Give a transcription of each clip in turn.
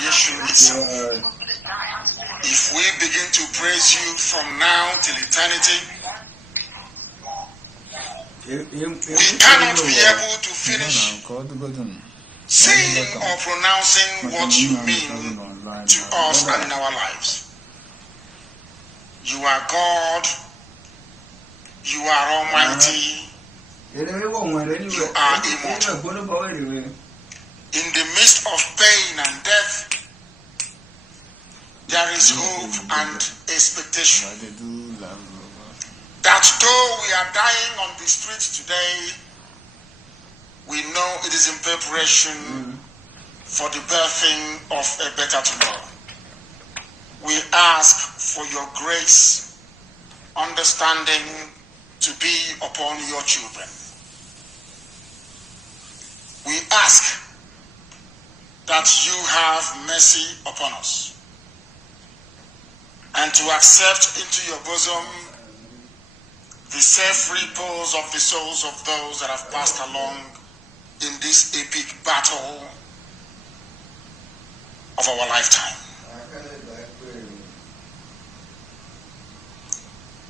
creation itself. If we begin to praise you from now till eternity, we cannot be able to finish saying or pronouncing what you mean to us and in our lives. You are God, you are almighty, you are immortal. In the midst of pain and death, there is hope and expectation. That though we are dying on the streets today, we know it is in preparation for the birthing of a better tomorrow. We ask for your grace, understanding to be upon your children. We ask that you have mercy upon us and to accept into your bosom the safe repose of the souls of those that have passed along in this epic battle of our lifetime.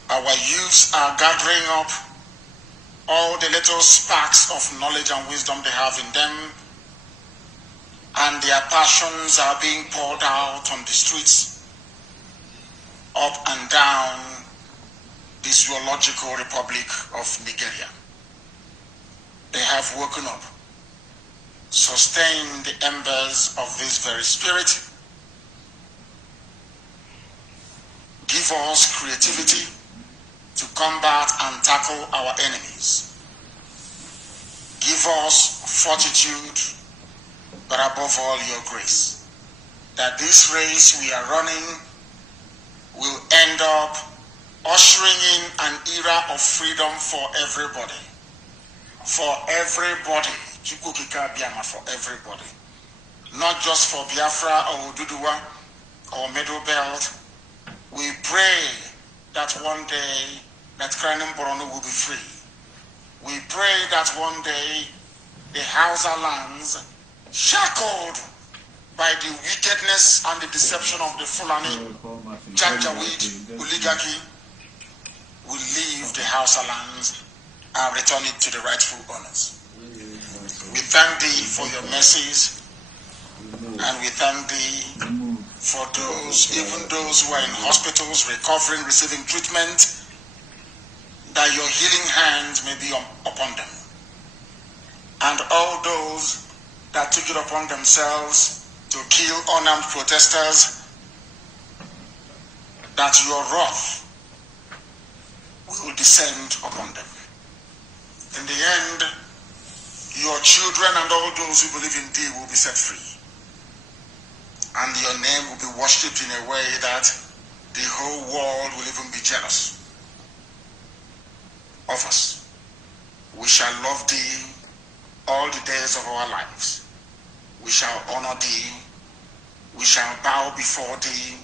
Our youths are gathering up all the little sparks of knowledge and wisdom they have in them, and their passions are being poured out on the streets, up and down the zoological republic of Nigeria. They have woken up, sustained the embers of this very spirit. Give us creativity to combat and tackle our enemies. Give us fortitude, but above all your grace, that this race we are running will end up ushering in an era of freedom for everybody. For everybody. For everybody. Not just for Biafra or Ududua or Middle Belt. We pray that one day that Kanu will be free. We pray that one day the Hausa lands, shackled by the wickedness and the deception of the Fulani Janjaweed oligarchy, will leave the Hausa lands and return it to the rightful owners. We thank thee for your mercies, and we thank thee for those, even those who are in hospitals, recovering, receiving treatment, that your healing hands may be upon them. And all those that took it upon themselves to kill unarmed protesters, that your wrath will descend upon them. In the end, your children and all those who believe in thee will be set free. And your name will be worshipped in a way that the whole world will even be jealous of us. We shall love thee all the days of our lives. We shall honor thee. We shall bow before thee.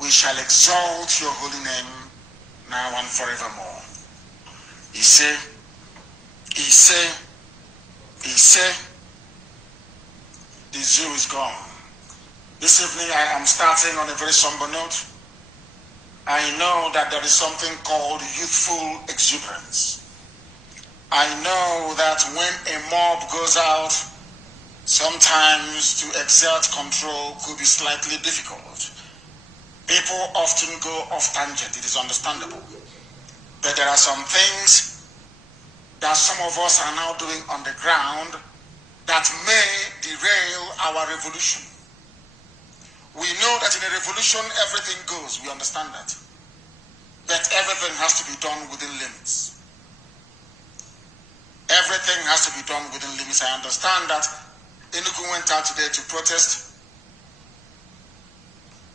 We shall exalt your holy name now and forevermore. He say, the zoo is gone. This evening I am starting on a very somber note. I know that there is something called youthful exuberance. I know that when a mob goes out, sometimes to exert control could be slightly difficult. People often go off tangent, it is understandable. But there are some things that some of us are now doing on the ground that may derail our revolution. We know that in a revolution everything goes, we understand that. But everything has to be done within limits. Everything has to be done within limits. I understand that Enugu went out today to protest.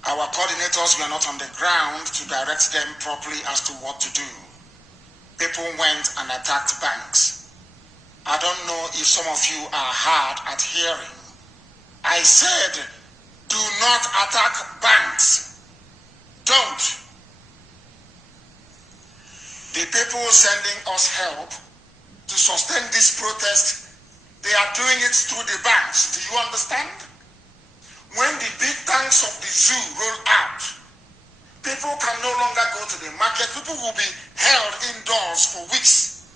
Our coordinators were not on the ground to direct them properly as to what to do. People went and attacked banks. I don't know if some of you are hard at hearing. I said, do not attack banks. Don't. The people sending us help to sustain this protest, they are doing it through the banks. Do you understand? When the zoo roll out. People can no longer go to the market. People will be held indoors for weeks.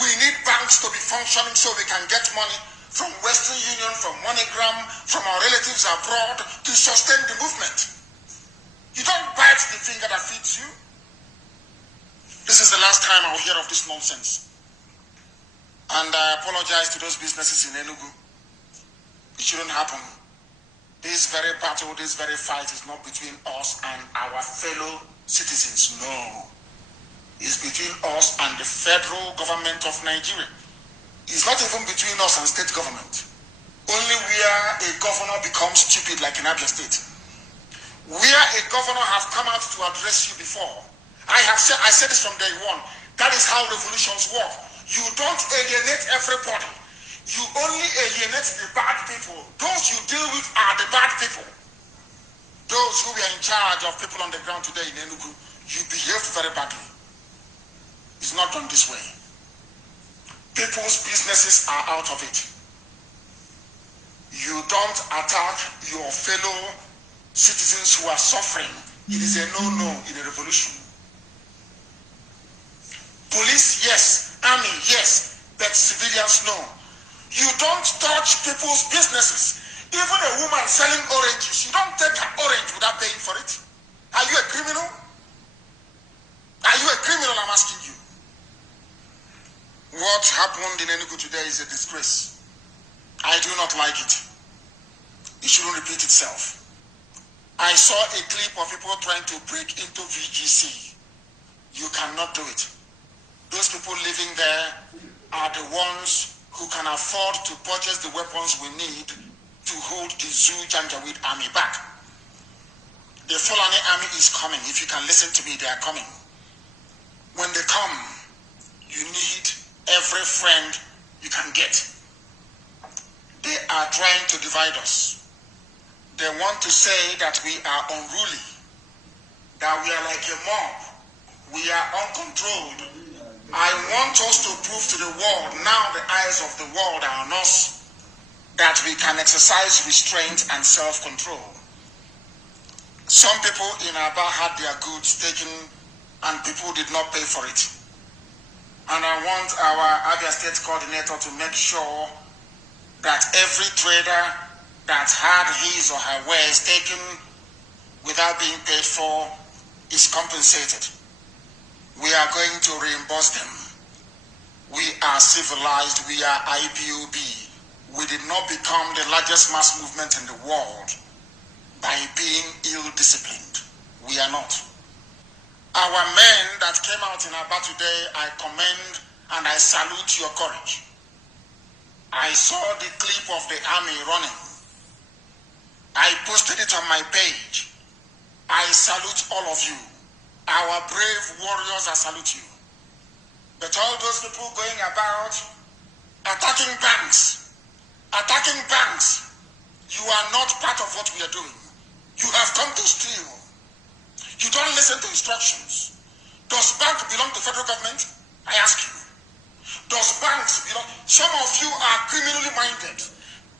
We need banks to be functioning so we can get money from Western Union, from MoneyGram, from our relatives abroad to sustain the movement. You don't bite the finger that feeds you. This is the last time I'll hear of this nonsense. And I apologize to those businesses in Enugu. It shouldn't happen. This very battle, this very fight is not between us and our fellow citizens. No. It's between us and the federal government of Nigeria. It's not even between us and state government. Only where a governor becomes stupid, like in Abia State. Where a governor have come out to address you before. I said this from day one. That is how revolutions work. You don't alienate everybody. You only alienate the bad people. Those you deal with are the bad people. Those who are in charge of people on the ground today in Enugu, you behaved very badly. It's not done this way. People's businesses are out of it. You don't attack your fellow citizens who are suffering. It is a no-no in a revolution. Police, yes. Army, yes. But civilians, no. You don't touch people's businesses. Even a woman selling oranges, you don't take an orange without paying for it. Are you a criminal? Are you a criminal, I'm asking you? What happened in Enugu today is a disgrace. I do not like it. It shouldn't repeat itself. I saw a clip of people trying to break into VGC. You cannot do it. Those people living there are the ones who can afford to purchase the weapons we need to hold the Zoo Janjaweed army back. The Fulani army is coming. If you can listen to me, they are coming. When they come, you need every friend you can get. They are trying to divide us. They want to say that we are unruly, that we are like a mob, we are uncontrolled. I want us to prove to the world, now the eyes of the world are on us, that we can exercise restraint and self-control. Some people in Aba had their goods taken and people did not pay for it. And I want our Abia State coordinator to make sure that every trader that had his or her wares taken without being paid for is compensated. We are going to reimburse them. We are civilized. We are IPOB. We did not become the largest mass movement in the world by being ill-disciplined. We are not. Our men that came out in Aba today, I commend and I salute your courage. I saw the clip of the army running. I posted it on my page. I salute all of you. Our brave warriors, I salute you. But all those people going about attacking banks, you are not part of what we are doing. You have come to steal. You don't listen to instructions. Does bank belong to federal government? I ask you. Does banks belong? Some of you are criminally minded.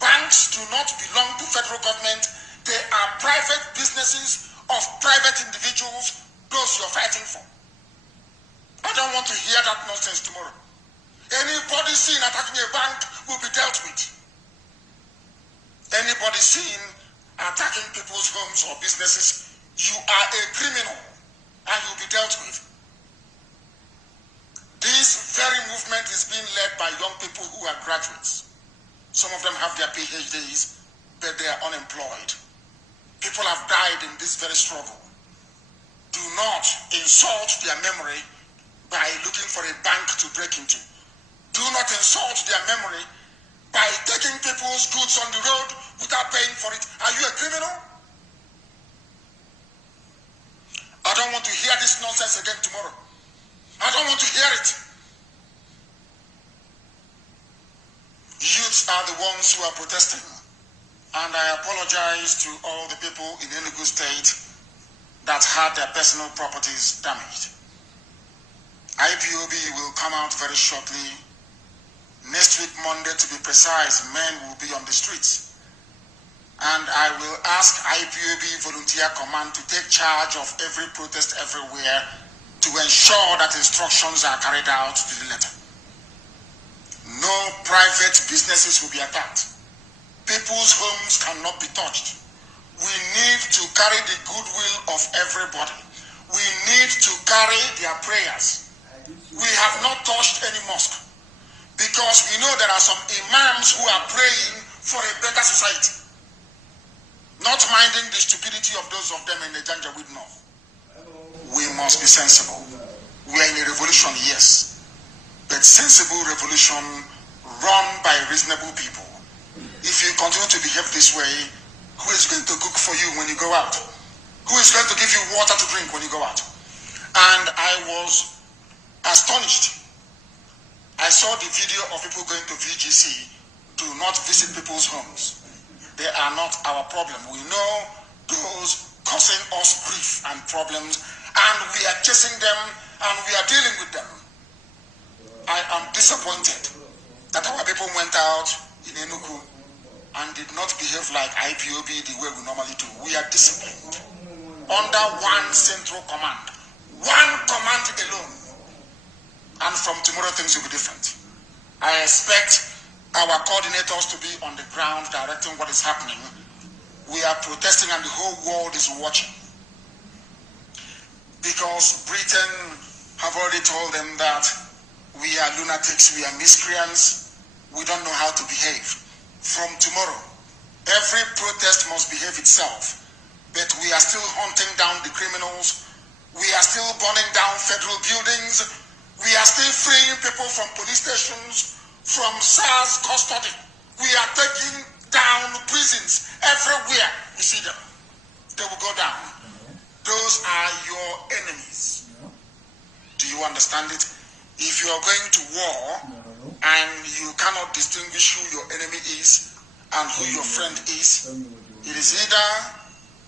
Banks do not belong to federal government. They are private businesses of private individuals, those you're fighting for. I don't want to hear that nonsense tomorrow. Anybody seen attacking a bank will be dealt with. Anybody seen attacking people's homes or businesses, you are a criminal and you'll be dealt with. This very movement is being led by young people who are graduates. Some of them have their PhDs, but they are unemployed. People have died in this very struggle. Do not insult their memory by looking for a bank to break into. Do not insult their memory by taking people's goods on the road without paying for it. Are you a criminal? I don't want to hear this nonsense again tomorrow. I don't want to hear it. Youths are the ones who are protesting. And I apologize to all the people in Enugu State that had their personal properties damaged. IPOB will come out very shortly. Next week, Monday to be precise, men will be on the streets. And I will ask IPOB Volunteer Command to take charge of every protest everywhere to ensure that instructions are carried out to the letter. No private businesses will be attacked. People's homes cannot be touched. We need to carry the goodwill of everybody. We need to carry their prayers. We have not touched any mosque because we know there are some imams who are praying for a better society, not minding the stupidity of those of them in the Janjaweed North. We must be sensible. We are in a revolution, yes, but sensible revolution run by reasonable people. If you continue to behave this way, who is going to cook for you when you go out? Who is going to give you water to drink when you go out? And I was astonished. I saw the video of people going to VGC. Do not visit people's homes. They are not our problem. We know those causing us grief and problems, and we are chasing them and we are dealing with them. I am disappointed that our people went out in Enugu and did not behave like IPOB the way we normally do. We are disciplined under one central command, one command alone. And from tomorrow things will be different. I expect our coordinators to be on the ground directing what is happening. We are protesting and the whole world is watching. Because Britain have already told them that we are lunatics, we are miscreants, we don't know how to behave. From tomorrow, every protest must behave itself. But we are still hunting down the criminals. We are still burning down federal buildings. We are still freeing people from police stations, from SARS custody. We are taking down prisons everywhere. You see them. They will go down. Those are your enemies. Do you understand it? If you are going to war and you cannot distinguish who your enemy is and who your friend is, it is either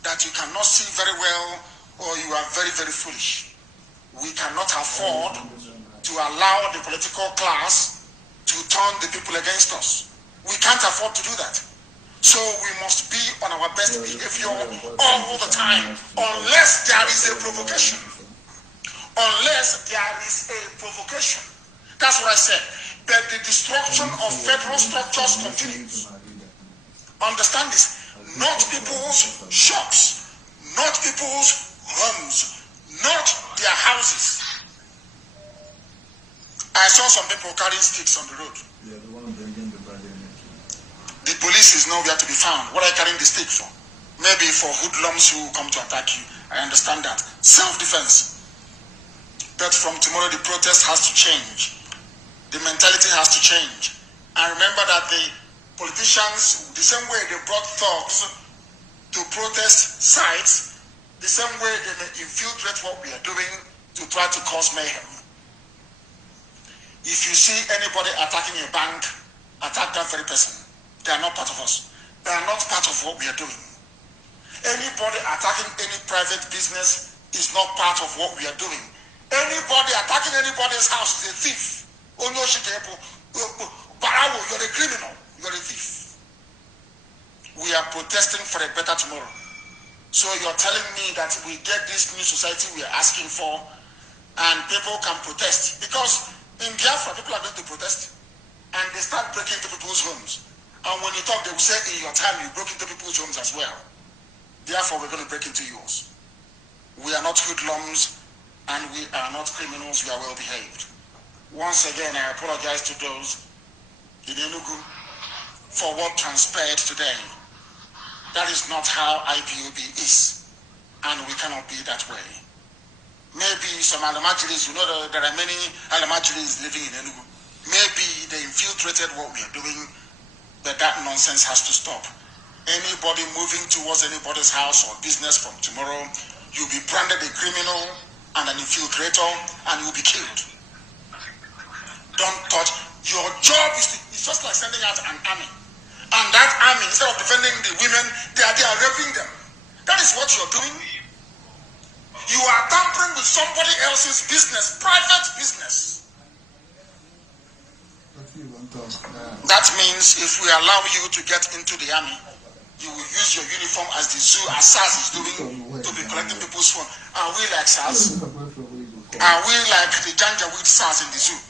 that you cannot see very well or you are very, very foolish. We cannot afford to allow the political class to turn the people against us. We can't afford to do that. So we must be on our best behavior all the time, unless there is a provocation. Unless there is a provocation. That's what I said. But the destruction of federal structures continues. Understand this. Not people's shops, not people's homes, not their houses. I saw some people carrying sticks on the road. Yeah, the one bringing the body in it. The police is nowhere to be found. What are you carrying the stick for? Maybe for hoodlums who come to attack you. I understand that. Self-defense. But from tomorrow, the protest has to change. The mentality has to change. And remember that the politicians, the same way they brought thugs to protest sites, the same way they may infiltrate what we are doing to try to cause mayhem. If you see anybody attacking a bank, attack that very person. They are not part of us. They are not part of what we are doing. Anybody attacking any private business is not part of what we are doing. Anybody attacking anybody's house is a thief. Oh no, you're a criminal. You're a thief. We are protesting for a better tomorrow. So you're telling me that we get this new society we are asking for and people can protest. Because in Biafra, people are going to protest and they start breaking into people's homes. And when you talk, they will say, in your time, you broke into people's homes as well. Therefore, we're going to break into yours. We are not hoodlums and we are not criminals. We are well behaved. Once again, I apologize to those in Enugu for what transpired today. That is not how IPOB is. And we cannot be that way. Maybe some Alamajiris, you know there are many Alamajiris living in Enugu. Maybe they infiltrated what we are doing, but that nonsense has to stop. Anybody moving towards anybody's house or business from tomorrow, you'll be branded a criminal and an infiltrator and you'll be killed. Don't touch. Your job is just like sending out an army. And that army, instead of defending the women, they are raping them. That is what you're doing. You are tampering with somebody else's business, private business. That means if we allow you to get into the army, you will use your uniform as the zoo, as SARS is doing, to be collecting people's phone. Are we like SARS? Are we like the Janjaweed SARS in the zoo?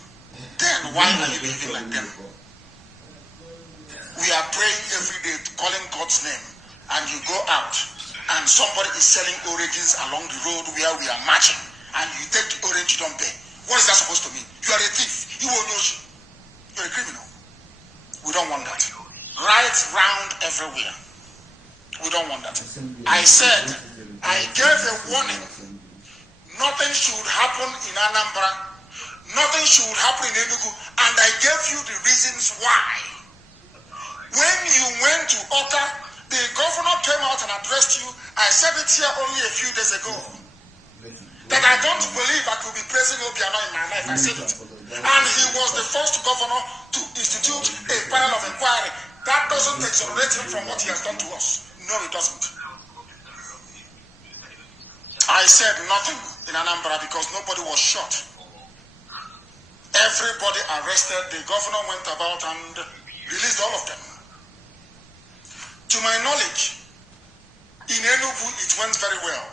Then why are you behaving like them? We are praying every day, calling God's name, and you go out, and somebody is selling oranges along the road where we are marching, and you take the orange, you don't pay. What is that supposed to mean? You are a thief. You are a criminal. We don't want that. Right round everywhere. We don't want that. I said, I gave a warning. Nothing should happen in Anambra. Nothing should happen in Enugu. And I gave you the reasons why. When you went to Oka, the governor came out and addressed you. I said it here only a few days ago. That I don't believe I could be praising Obiano in my life. I said it. And he was the first governor to institute a panel of inquiry. That doesn't exonerate him from what he has done to us. No, it doesn't. I said nothing in Anambra because nobody was shot. Everybody arrested. The governor went about and released all of them. To my knowledge, in Enugu, it went very well.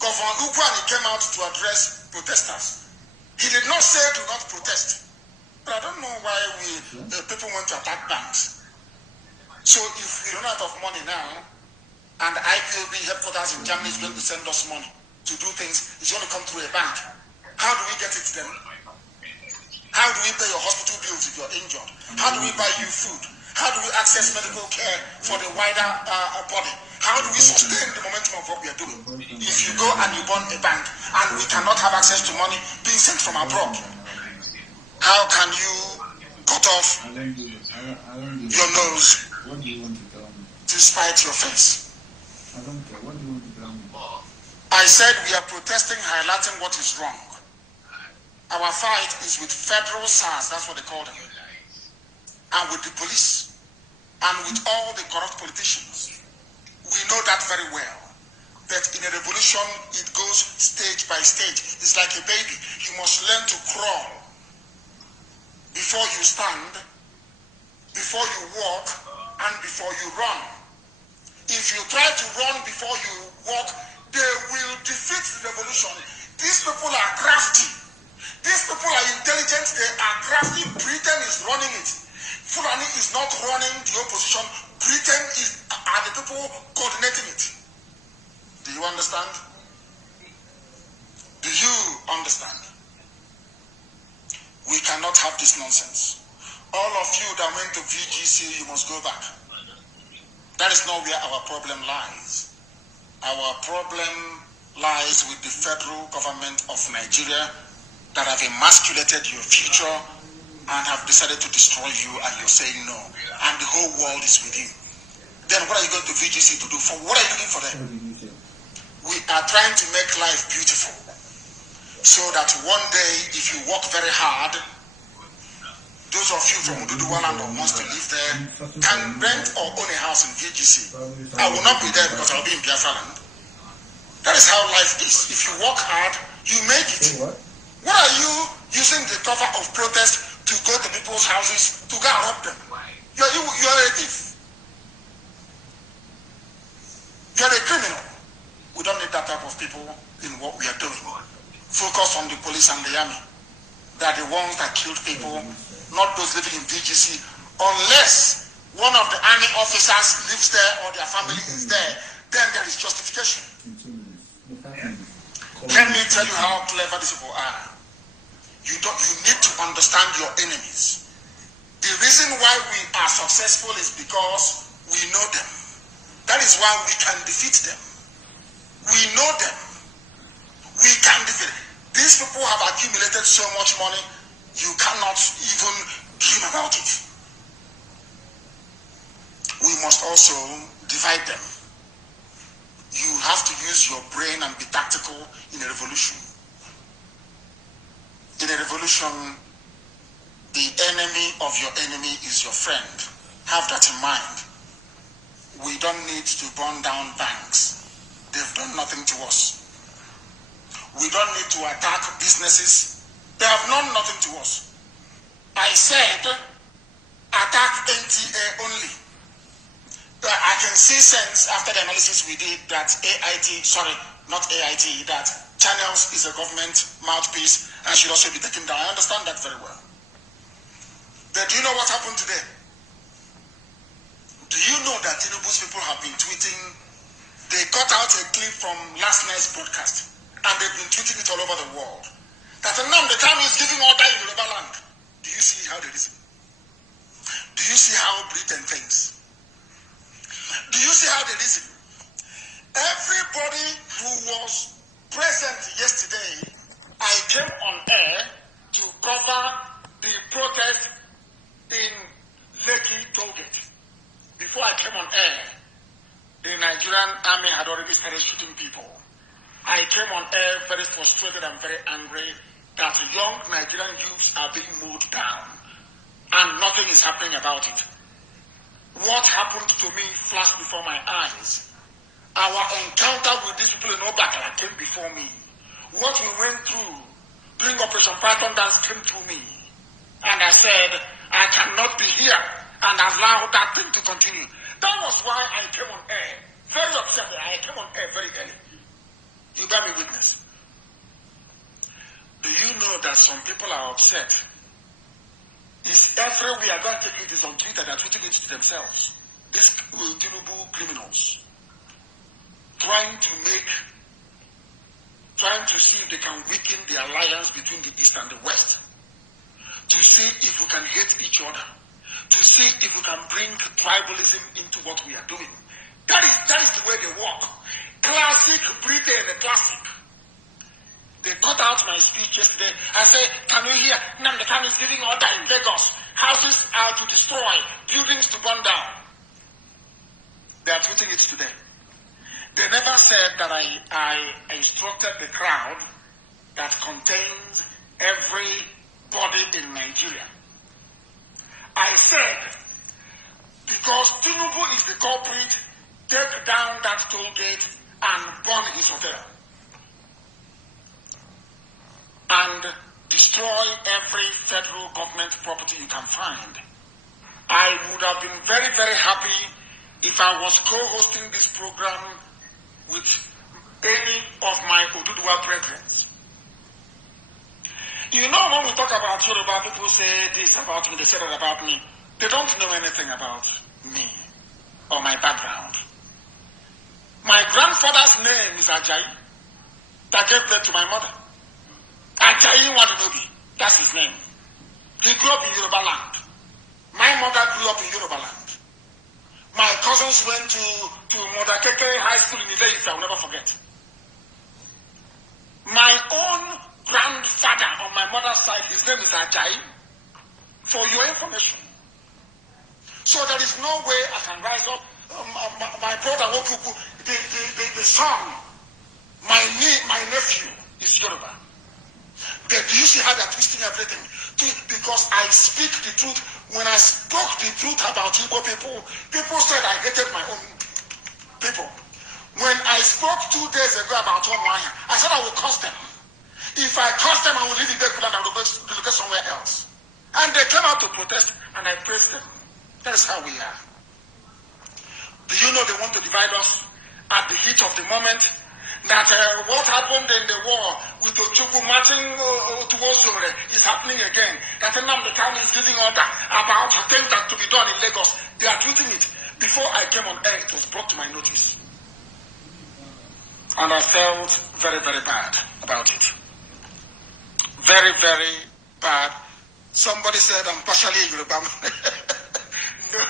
Governor Ugwani came out to address protesters. He did not say do not protest. But I don't know why people went to attack banks. So if we run out of money now, and the IPOB headquarters in Germany is going to send us money to do things, it's going to come through a bank. How do we get it then? How do we pay your hospital bills if you're injured? How do we buy you food? How do we access medical care for the wider body? How do we sustain the momentum of what we are doing? If you go and you burn a bank and we cannot have access to money being sent from abroad, how can you cut off your nose to spite your face? I don't care. What do you want to tell me? I said we are protesting, highlighting what is wrong. Our fight is with federal SARS, that's what they call them, and with the police, and with all the corrupt politicians. We know that very well. That in a revolution, it goes stage by stage. It's like a baby. You must learn to crawl before you stand, before you walk, and before you run. If you try to run before you walk, they will defeat the revolution. These people are crafty. These people are intelligent. They are crafty. Britain is running it. Fulani is not running the opposition. Britain are the people coordinating it. Do you understand? Do you understand? We cannot have this nonsense. All of you that went to VGC, you must go back. That is not where our problem lies. Our problem lies with the federal government of Nigeria that have emasculated your future and have decided to destroy you, and you're saying no. And the whole world is with you. Then what are you going to VGC to do? For what are you doing for them? We are trying to make life beautiful, so that one day, if you work very hard, those of you from Ududuwaland who wants to live there can rent or own a house in VGC. I will not be there because I'll be in Biafra land. That is how life is. If you work hard, you make it. What are you using the cover of protest to go to people's houses to go and rob them? You are a thief. You are a criminal. We don't need that type of people in what we are doing. Focus on the police and the army. They are the ones that killed people, not those living in VGC. Unless one of the army officers lives there or their family is there, then there is justification. Let me tell you how clever these people are. You need to understand your enemies. The reason why we are successful is because we know them. That is why we can defeat them. We know them. We can defeat them. These people have accumulated so much money, you cannot even dream about it. We must also divide them. You have to use your brain and be tactical in a revolution. In a revolution, the enemy of your enemy is your friend. Have that in mind. We don't need to burn down banks. They've done nothing to us. We don't need to attack businesses. They have done nothing to us. I said, attack NTA only. I can see sense after the analysis we did that that Channels is a government mouthpiece and should also be taken down. I understand that very well. But do you know what happened today? Do you know that Tinubu's people have been tweeting? They cut out a clip from last night's broadcast and they've been tweeting it all over the world. That Nnamdi Kanu is giving order in Yoruba land. Do you see how they listen? Do you see how Britain thinks? Do you see how they listen? Everybody who was present yesterday, I came on air to cover the protest in Lekki Tollgate. Before I came on air, the Nigerian army had already started shooting people. I came on air very frustrated and very angry that young Nigerian youths are being mowed down and nothing is happening about it. What happened to me flashed before my eyes. Our encounter with these people in Obakala came before me. What we went through during Operation Python Dance came through me. And I said, I cannot be here and allow that thing to continue. That was why I came on air. Very upset. I came on air very early. You bear me witness. Do you know that some people are upset? It's everywhere we are going to take it is on Twitter, they're tweeting it to themselves. These Tinubu criminals. Trying to see if they can weaken the alliance between the East and the West. To see if we can hate each other. To see if we can bring tribalism into what we are doing. That is the way they work. Classic Britain, the classic. They cut out my speech yesterday and say, can you hear? Nnamdi Kanu is giving order in Lagos. Houses are to destroy, buildings to burn down. They are tweeting it today. They never said that I instructed the crowd that contains everybody in Nigeria. I said, because Tinubu is the culprit, take down that toll gate and burn his hotel. And destroy every federal government property you can find. I would have been very, very happy if I was co-hosting this program with any of my Oduduwa brethren. You know, when we talk about Yoruba, people say this about me, they say that about me. They don't know anything about me or my background. My grandfather's name is Ajayi, that gave birth to my mother. Ajayi Wadunobi, that's his name. He grew up in Yoruba land. My mother grew up in Yoruba land. My cousins went to Modakeke High School in Ile-Ife, I will never forget. My own grandfather on my mother's side, his name is Ajayi, for your information. So there is no way I can rise up. My brother, the son, my nephew is Yoruba. But do you see how they're twisting everything? Because I speak the truth. When I spoke the truth about Igbo people, people said I hated my own people. When I spoke 2 days ago about Onwanya, I said I will curse them. If I curse them, I will leave the Igbo land and will go somewhere else. And they came out to protest, and I praised them. That is how we are. Do you know they want to divide us at the heat of the moment? That what happened in the war with Ojukwu marching towards Zore is happening again. That Nnamdi Kanu is giving order about things that to be done in Lagos. They are doing it. Before I came on air, it was brought to my notice. And I felt very, very bad about it. Very, very bad. Somebody said I'm partially Yoruba. No,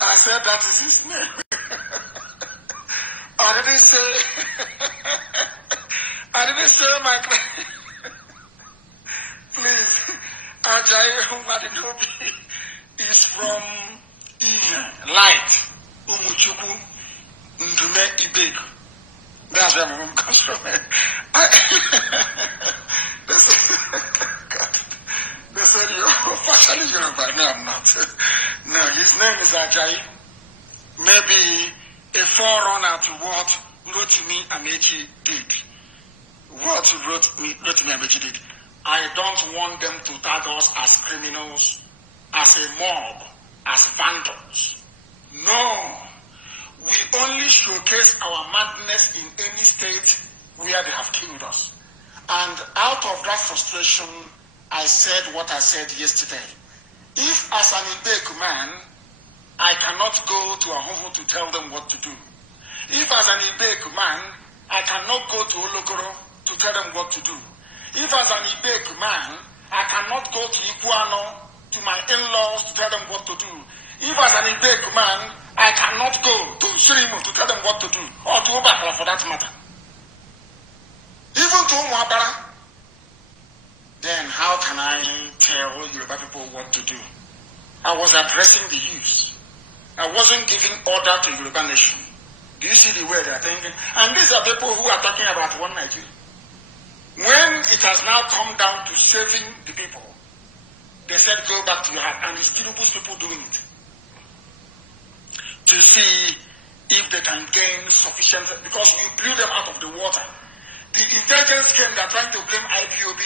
I said that is his name. I didn't say my please, Ajayi Wadunobi is from Light, Umuchukwu, Ndume Ibegu. That's where my mom comes from. They said you're partially Yoruba. No, I'm not. No, his name is Ajayi. Maybe a forerunner to what Rotimi Amechi did. What Rotimi Amechi did. I don't want them to tag us as criminals, as a mob, as vandals. No. We only showcase our madness in any state where they have killed us. And out of that frustration, I said what I said yesterday. If as an Ibeku man, I cannot go to a home to tell them what to do. If as an Ibeku man, I cannot go to Olokoro to tell them what to do. If as an Ibeku man, I cannot go to Iguano, to my in-laws to tell them what to do. If as an Ibeku man, I cannot go to Shirimu to tell them what to do, or to Obakala for that matter. Even to Mwabara, then how can I tell Yoruba people what to do? I was addressing the youth. I wasn't giving order to Yoruba nation. Do you see the way they're thinking? And these are people who are talking about one Nigeria. When it has now come down to saving the people, they said go back to your heart, and it's Tinubu's people doing it. To see if they can gain sufficient, because we blew them out of the water. The intelligence came, they're trying to blame IPOB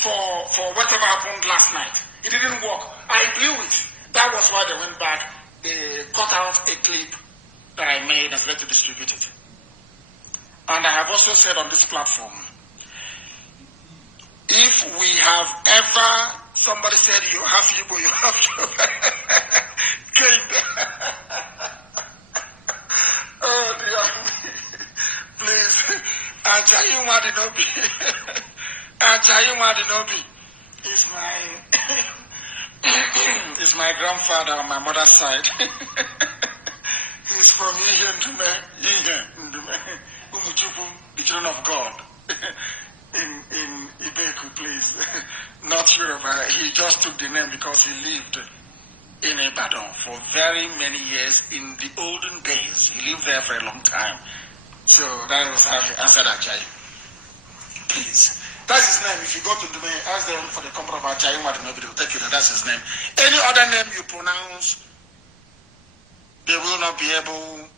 for whatever happened last night. It didn't work. I blew it. That was why they went back. They cut out a clip that I made and started to distribute it. And I have also said on this platform, if we have ever, somebody said you have Igbo, you have King. Oh dear me. Please, Ajayi Wadinobi. Ajayi Wadinobi is my grandfather on my mother's side. He's from Ihe, the children of God. in Ibeku, please. Not Yoruba. He just took the name because he lived in Ibadan for very many years in the olden days. He lived there for a long time. So that was how he answered Ajayi. Please. That's his name. If you go to the name, ask them for the company of Ajayi Wadinobi, they will take you there. That's his name. Any other name you pronounce, they will not be able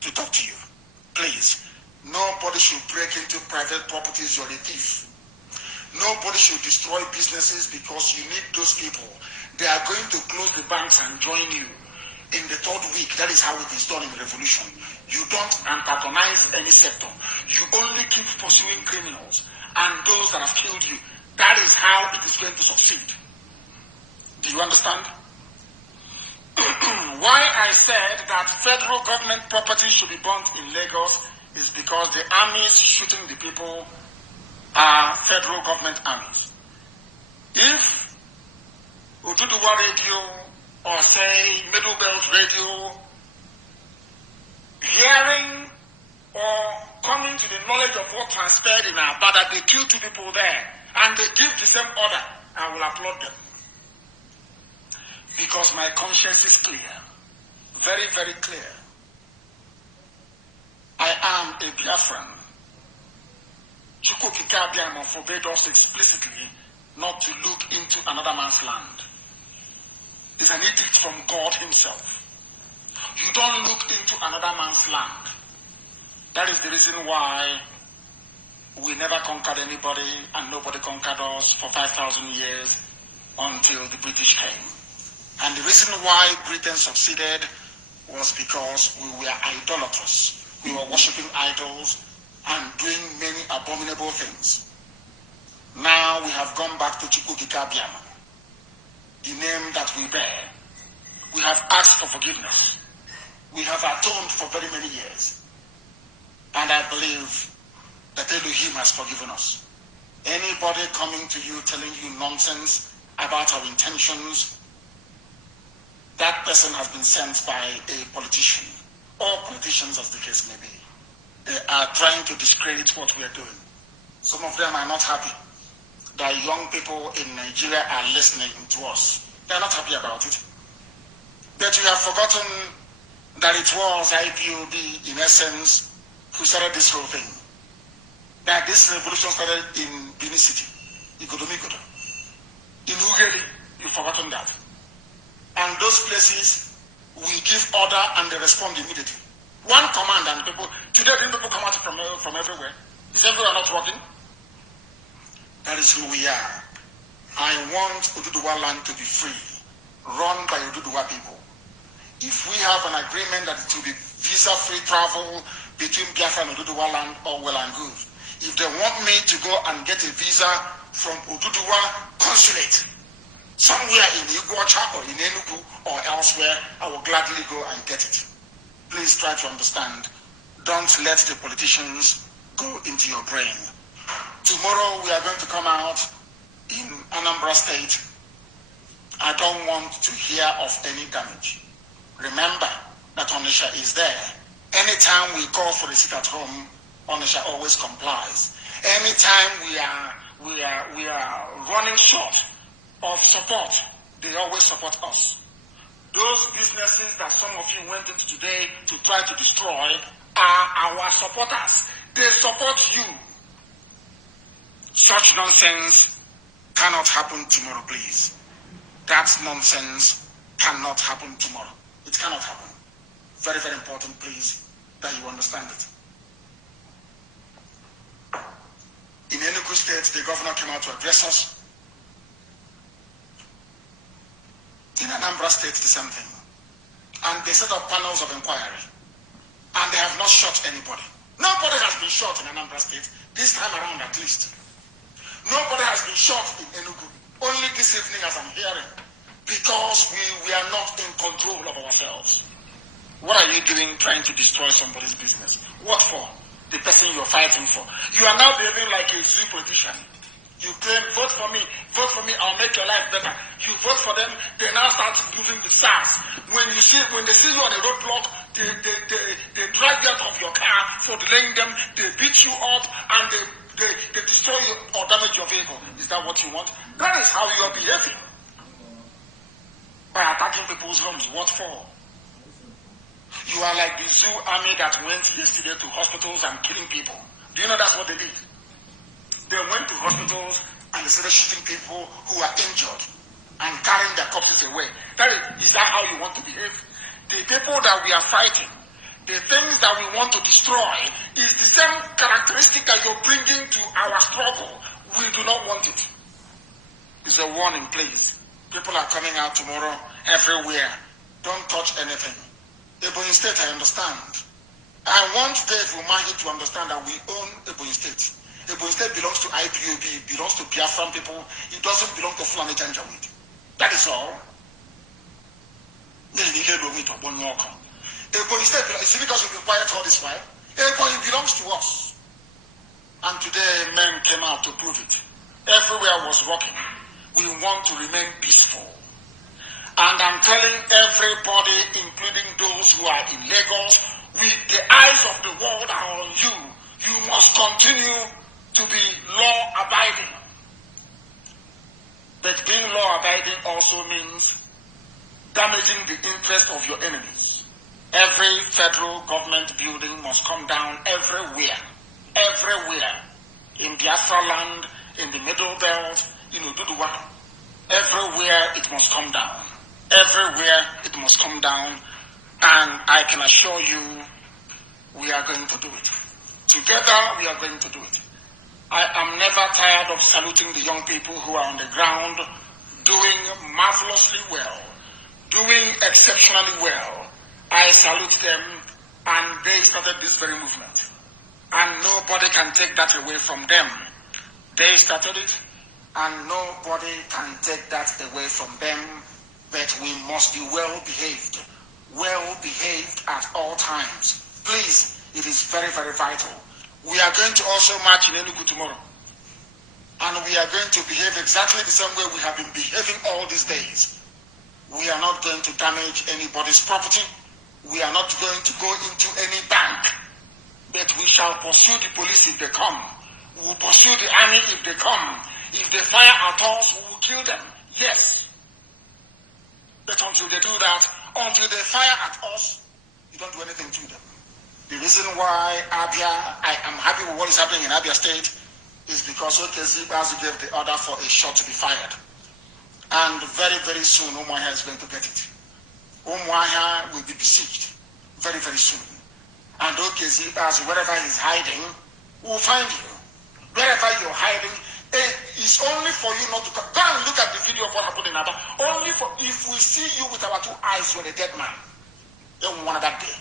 to talk to you. Please. Nobody should break into private properties. You're a thief. Nobody should destroy businesses because you need those people. They are going to close the banks and join you in the third week. That is how it is done in the revolution. You don't antagonize any sector. You only keep pursuing criminals and those that have killed you. That is how it is going to succeed. Do you understand? Why I said that federal government property should be burnt in Lagos is because the armies shooting the people are federal government armies. If Oduduwa Radio or say Middle Belt Radio, hearing or coming to the knowledge of what transpired in Abada, they kill two people there and they give the same order, I will applaud them. Because my conscience is clear. Very, very clear. I am a Biafran. Chukwukika Abiyama forbade us explicitly not to look into another man's land. It's an edict from God himself. You don't look into another man's land. That is the reason why we never conquered anybody and nobody conquered us for 5,000 years until the British came. And the reason why Britain succeeded was because we were idolatrous. We were worshipping idols and doing many abominable things. Now we have gone back to Chukwukika Abiyama, the name that we bear. We have asked for forgiveness. We have atoned for very many years. And I believe that Elohim has forgiven us. Anybody coming to you telling you nonsense about our intentions, that person has been sent by a politician, or politicians as the case may be. They are trying to discredit what we are doing. Some of them are not happy that young people in Nigeria are listening to us. They are not happy about it. But you have forgotten that it was IPOB, in essence, who started this whole thing. That this revolution started in Benin City, Igodomikodo. In Ugeli, you've forgotten that. And those places, we give order and they respond immediately. One command and people, today didn't people come out from everywhere? Is everyone not working? That is who we are. I want Oduduwa land to be free, run by Oduduwa people. If we have an agreement that it will be visa-free travel between Biafra and Oduduwa land, all well and good. If they want me to go and get a visa from Oduduwa consulate, somewhere in Iguacha or in Enugu or elsewhere, I will gladly go and get it. Please try to understand. Don't let the politicians go into your brain. Tomorrow we are going to come out in Anambra State. I don't want to hear of any damage. Remember that Onisha is there. Anytime we call for a sit at home, Onisha always complies. Anytime we are running short of support, they always support us. Those businesses that some of you went into today to try to destroy are our supporters. They support you. Such nonsense cannot happen tomorrow, please. That nonsense cannot happen tomorrow. It cannot happen. Very, very important, please, that you understand it. In Enugu State, the governor came out to address us. In Anambra State, the same thing. And they set up panels of inquiry. And they have not shot anybody. Nobody has been shot in Anambra State, this time around at least. Nobody has been shot in Enugu. Only this evening as I'm hearing. Because we are not in control of ourselves. What are you doing trying to destroy somebody's business? What for? The person you're fighting for. You are now behaving like a zoo politician. You claim, vote for me, I'll make your life better. You vote for them, they now start moving with SARS. When they see you on a roadblock, they drag you out of your car for delaying them, they beat you up, and they destroy you or damage your vehicle. Is that what you want? That is how you are behaving. By attacking people's homes. What for? You are like the zoo army that went yesterday to hospitals and killing people. Do you know that's what they did? They went to hospitals and they started shooting people who are injured and carrying their corpses away. Is that how you want to behave? The people that we are fighting, the things that we want to destroy, is the same characteristic that you're bringing to our struggle. We do not want it. It's a warning, please. People are coming out tomorrow everywhere. Don't touch anything. Ebonyi State, I understand. I want Dave Umahi to understand that we own Ebonyi State. Ebonyi State belongs to IPOB, belongs to Biafran people. It doesn't belong to Fulani Janjaweed. That is all. Ebonyi State, is it because we've been quiet all this while? Ebonyi belongs to us. And today men came out to prove it. Everywhere was rocking. We want to remain peaceful. And I'm telling everybody, including those who are in Lagos, the eyes of the world are on you. You must continue to be law-abiding. But being law-abiding also means damaging the interest of your enemies. Every federal government building must come down everywhere. Everywhere. In Biafra land, in the Middle Belt, in Oduduwa. Everywhere it must come down. Everywhere it must come down. And I can assure you, we are going to do it. Together, we are going to do it. I am never tired of saluting the young people who are on the ground, doing marvelously well, doing exceptionally well. I salute them, and they started this very movement. And nobody can take that away from them. They started it, and nobody can take that away from them. But we must be well behaved at all times. Please, it is very, very vital. We are going to also march in Enugu tomorrow. And we are going to behave exactly the same way we have been behaving all these days. We are not going to damage anybody's property. We are not going to go into any bank. But we shall pursue the police if they come. We will pursue the army if they come. If they fire at us, we will kill them. Yes. But until they do that, until they fire at us, you don't do anything to them. The reason why I am happy with what is happening in Abia State is because Mazi gave the order for a shot to be fired. And very, very soon, Umuahia is going to get it. Umuahia will be besieged very, very soon. And wherever he's hiding, we'll find you. Wherever you're hiding, it's only for you not to come. Go and look at the video of what happened in Aba. Only for if we see you with our two eyes, you're a dead man. Then one that day.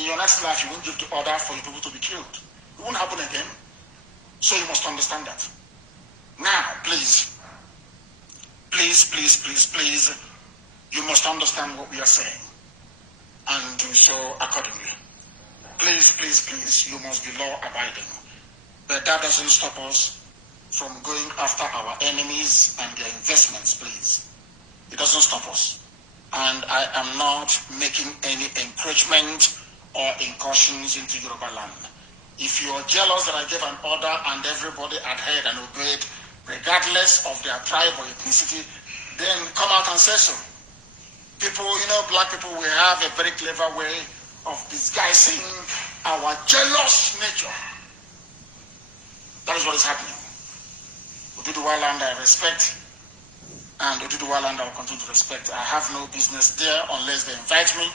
In your next life, you won't give the order for your people to be killed. It won't happen again. So you must understand that. Now, please, you must understand what we are saying and do so accordingly. Please, you must be law-abiding. But that doesn't stop us from going after our enemies and their investments, please. It doesn't stop us. And I am not making any encroachment or incursions into Yoruba land. If you are jealous that I gave an order and everybody adhered and obeyed, regardless of their tribe or ethnicity, then come out and say so. People, black people, we have a very clever way of disguising our jealous nature. That is what is happening. Oduduwa land I respect, and Oduduwa land I will continue to respect. I have no business there unless they invite me,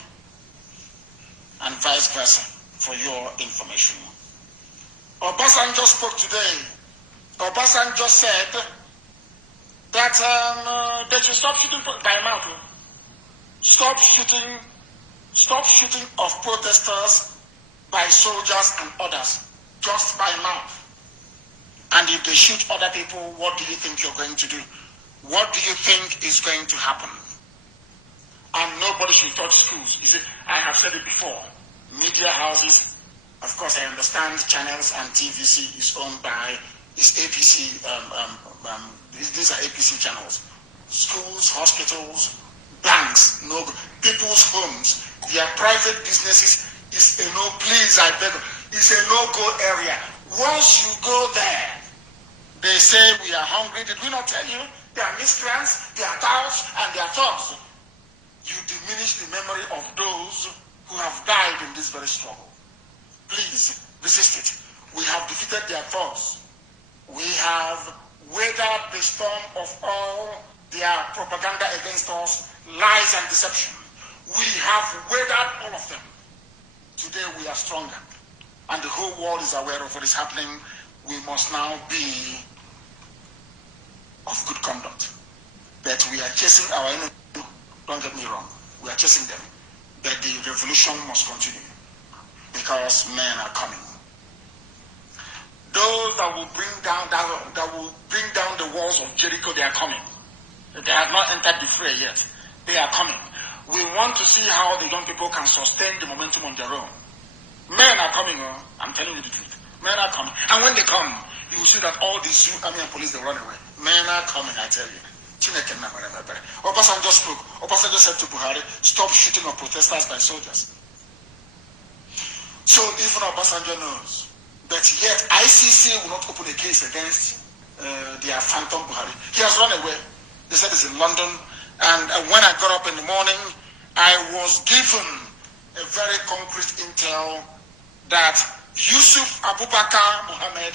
and vice versa, for your information. Obasanjo spoke today. Obasanjo said that they should stop shooting by mouth. Stop shooting of protesters by soldiers and others, just by mouth. And if they shoot other people, what do you think you're going to do? What do you think is going to happen? And nobody should touch schools. You see, I have said it before. Media houses, of course I understand channels and TVC is owned by, is APC, these are APC channels. Schools, hospitals, banks, no, people's homes, their private businesses is a no, please, I beg, it's a no-go area. Once you go there, they say we are hungry. Did we not tell you? They are miscreants, they are doubts, and they are thoughts. You diminish the memory of those who have died in this very struggle. Please, resist it. We have defeated their thoughts. We have weathered the storm of all their propaganda against us, lies and deception. We have weathered all of them. Today we are stronger. And the whole world is aware of what is happening. We must now be of good conduct. But we are chasing our enemy. Don't get me wrong. We are chasing them. But the revolution must continue. Because men are coming. Those that will bring down the walls of Jericho, they are coming. They have not entered the fray yet. They are coming. We want to see how the young people can sustain the momentum on their own. Men are coming, I'm telling you the truth. Men are coming. And when they come, you will see that all the zoo, army and police, they run away. Men are coming, I tell you. Obasanjo spoke. Obasanjo said to Buhari, stop shooting on protesters by soldiers. So even Obasanjo knows that yet ICC will not open a case against their phantom Buhari. He has run away. They said it's in London. And when I got up in the morning, I was given a very concrete intel that Yusuf Abubakar Mohammed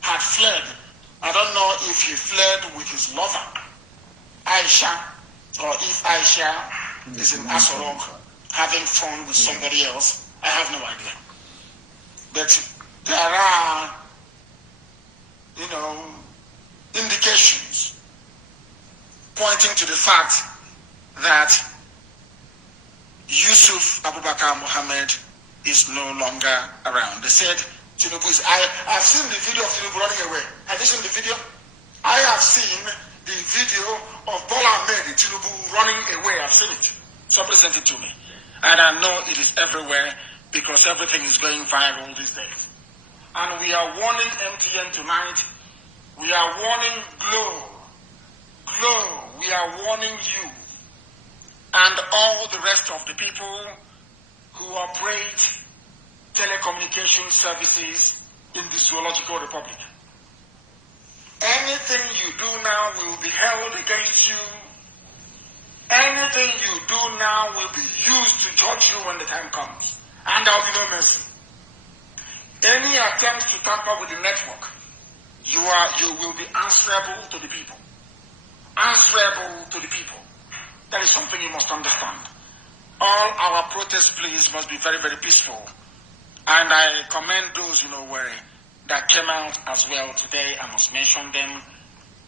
had fled. I don't know if he fled with his lover, Aisha, or if Aisha is in Asorok having fun with somebody else. I have no idea. But there are, indications pointing to the fact that Yusuf Abubakar Mohammed is no longer around. They said Tinubu is. I've seen the video of Tinubu running away. Have you seen the video? I have seen the video of Bola Ahmed Tinubu running away. I've seen it. Somebody sent it to me. And I know it is everywhere because everything is going viral these days. And we are warning MTN tonight. We are warning Glow. We are warning you and all the rest of the people who operate telecommunication services in the Zoological Republic. Anything you do now will be held against you. Anything you do now will be used to judge you when the time comes. And there will be no mercy. Any attempt to tamper with the network, you will be answerable to the people. Answerable to the people. That is something you must understand. All our protests, please, must be very, very peaceful. And I commend those, that came out as well today. I must mention them.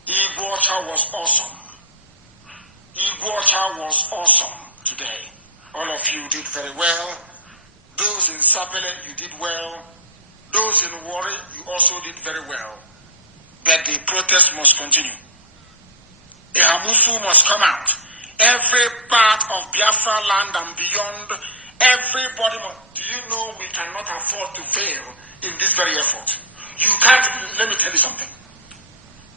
Igbocha was awesome. Igbocha was awesome today. all of you did very well. Those in Sapele, you did well. Those in Warri, you also did very well. But the protest must continue. A Hamufu must come out. Every part of Biafra land and beyond, everybody must. Do you know we cannot afford to fail in this very effort? You can't. Let me tell you something.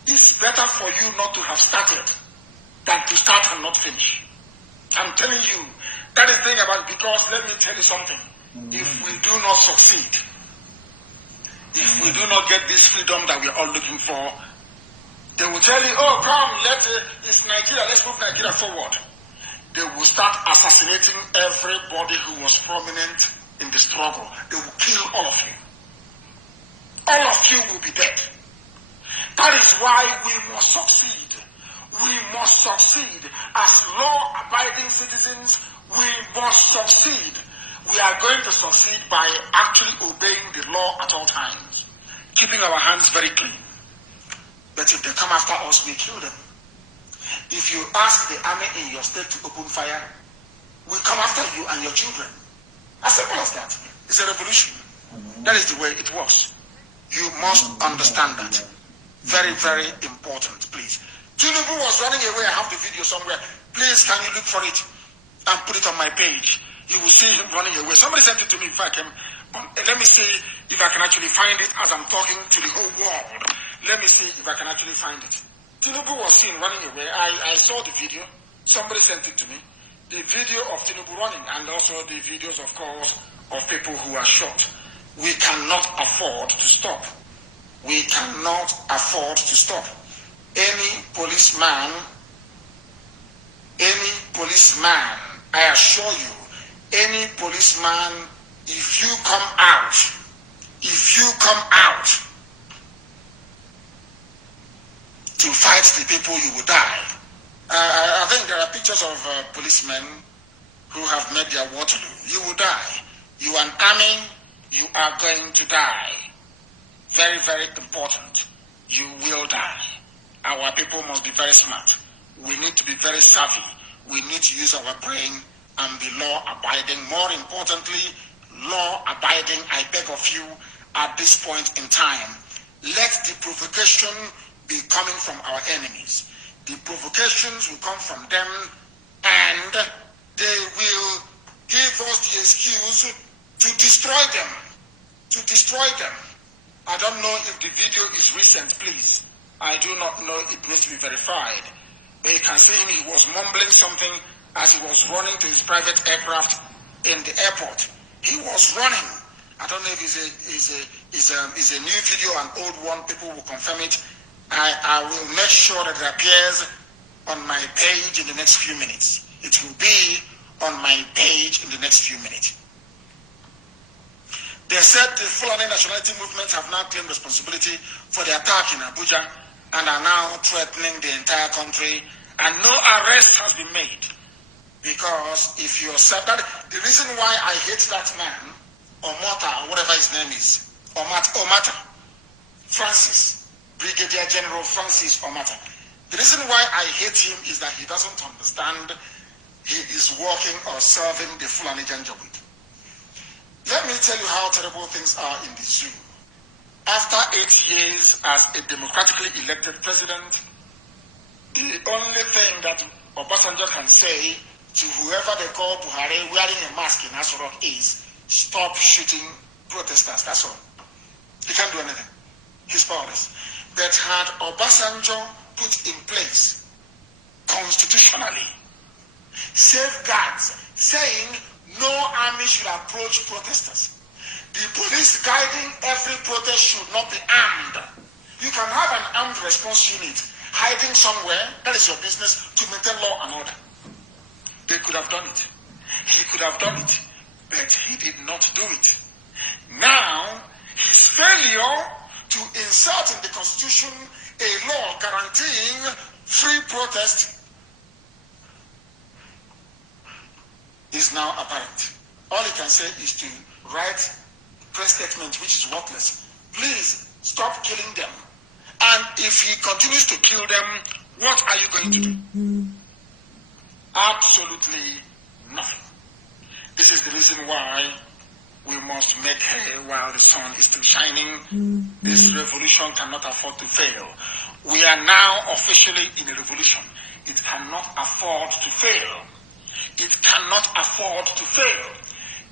It's better for you not to have started than to start and not finish. I'm telling you, that is the thing about it, because let me tell you something. If we do not succeed, if we do not get this freedom that we are all looking for, they will tell you, oh, come, it's Nigeria, let's move Nigeria forward. They will start assassinating everybody who was prominent in the struggle. They will kill all of you. All of you will be dead. That is why we must succeed. We must succeed. As law-abiding citizens, we must succeed. We are going to succeed by actually obeying the law at all times, keeping our hands very clean. But if they come after us, we kill them. If you ask the army in your state to open fire, we come after you and your children. As simple as that. It's a revolution. That is the way it works. You must understand that. Very, very important, please. Tinubu was running away. I have the video somewhere. Please, can you look for it and put it on my page? You will see him running away. Somebody sent it to me. In fact, let me see if I can actually find it as I'm talking to the whole world. Let me see if I can actually find it. Tinubu was seen running away. I saw the video. Somebody sent it to me. The video of Tinubu running, and also the videos, of course, of people who are shot. We cannot afford to stop. We cannot afford to stop. Any policeman, I assure you, any policeman, if you come out to fight the people, you will die. I think there are pictures of policemen who have made their Waterloo. You will die. You are an army, you are going to die. Very, very important. You will die. Our people must be very smart. We need to be very savvy. We need to use our brain and be law-abiding. More importantly, law-abiding, I beg of you, at this point in time. Let the provocation be coming from our enemies. The provocations will come from them, and they will give us the excuse to destroy them. I don't know if the video is recent, please. I do not know. It needs to be verified. But you can see him. He was mumbling something as he was running to his private aircraft in the airport. He was running. I don't know if it's a new video, an old one. People will confirm it. I will make sure that it appears on my page in the next few minutes. It will be on my page in the next few minutes. They said the Fulani nationality movement have now claimed responsibility for the attack in Abuja and are now threatening the entire country, and no arrest has been made. Because if you accept that, the reason why I hate that man, Omota, or whatever his name is, Omata, Francis, Brigadier General Francis Omata. The reason why I hate him is that he doesn't understand he is working or serving the Fulani Janjaweed. Let me tell you how terrible things are in the zoo. After 8 years as a democratically elected president, the only thing that Obasanjo can say to whoever they call Buhari wearing a mask in Asoro is stop shooting protesters. That's all. He can't do anything. He's powerless. But had Obasanjo put in place constitutionally safeguards saying no army should approach protesters, the police guiding every protest should not be armed. You can have an armed response unit hiding somewhere, that is your business, to maintain law and order. They could have done it. He could have done it, but he did not do it. Now, his failure to insert in the Constitution a law guaranteeing free protest is now apparent. All he can say is to write a press statement which is worthless. Please stop killing them. And if he continues to kill them, what are you going to do? Absolutely nothing. This is the reason why we must make hay while the sun is still shining. This revolution cannot afford to fail. We are now officially in a revolution. It cannot afford to fail. It cannot afford to fail.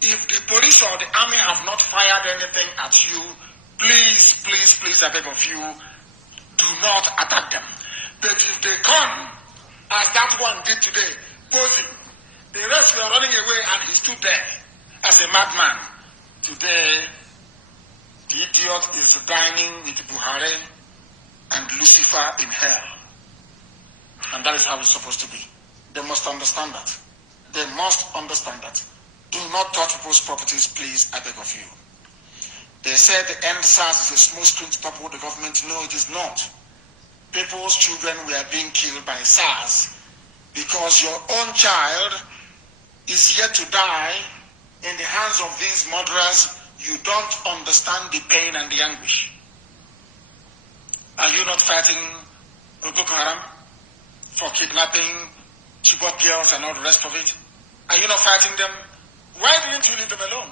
If the police or the army have not fired anything at you, please, please, please, I beg of you, do not attack them. But if they come, as that one did today, posing, the rest were running away and he stood there as a madman. Today, the idiot is dining with Buhari and Lucifer in hell. And that is how it's supposed to be. They must understand that. They must understand that. Do not touch people's properties, please, I beg of you. They said the end SARS is a small screen to topple the government. No, it is not. People's children were being killed by SARS because your own child is yet to die in the hands of these murderers. You don't understand the pain and the anguish. Are you not fighting Boko Haram for kidnapping Chibok girls and all the rest of it? Are you not fighting them? Why didn't you leave them alone?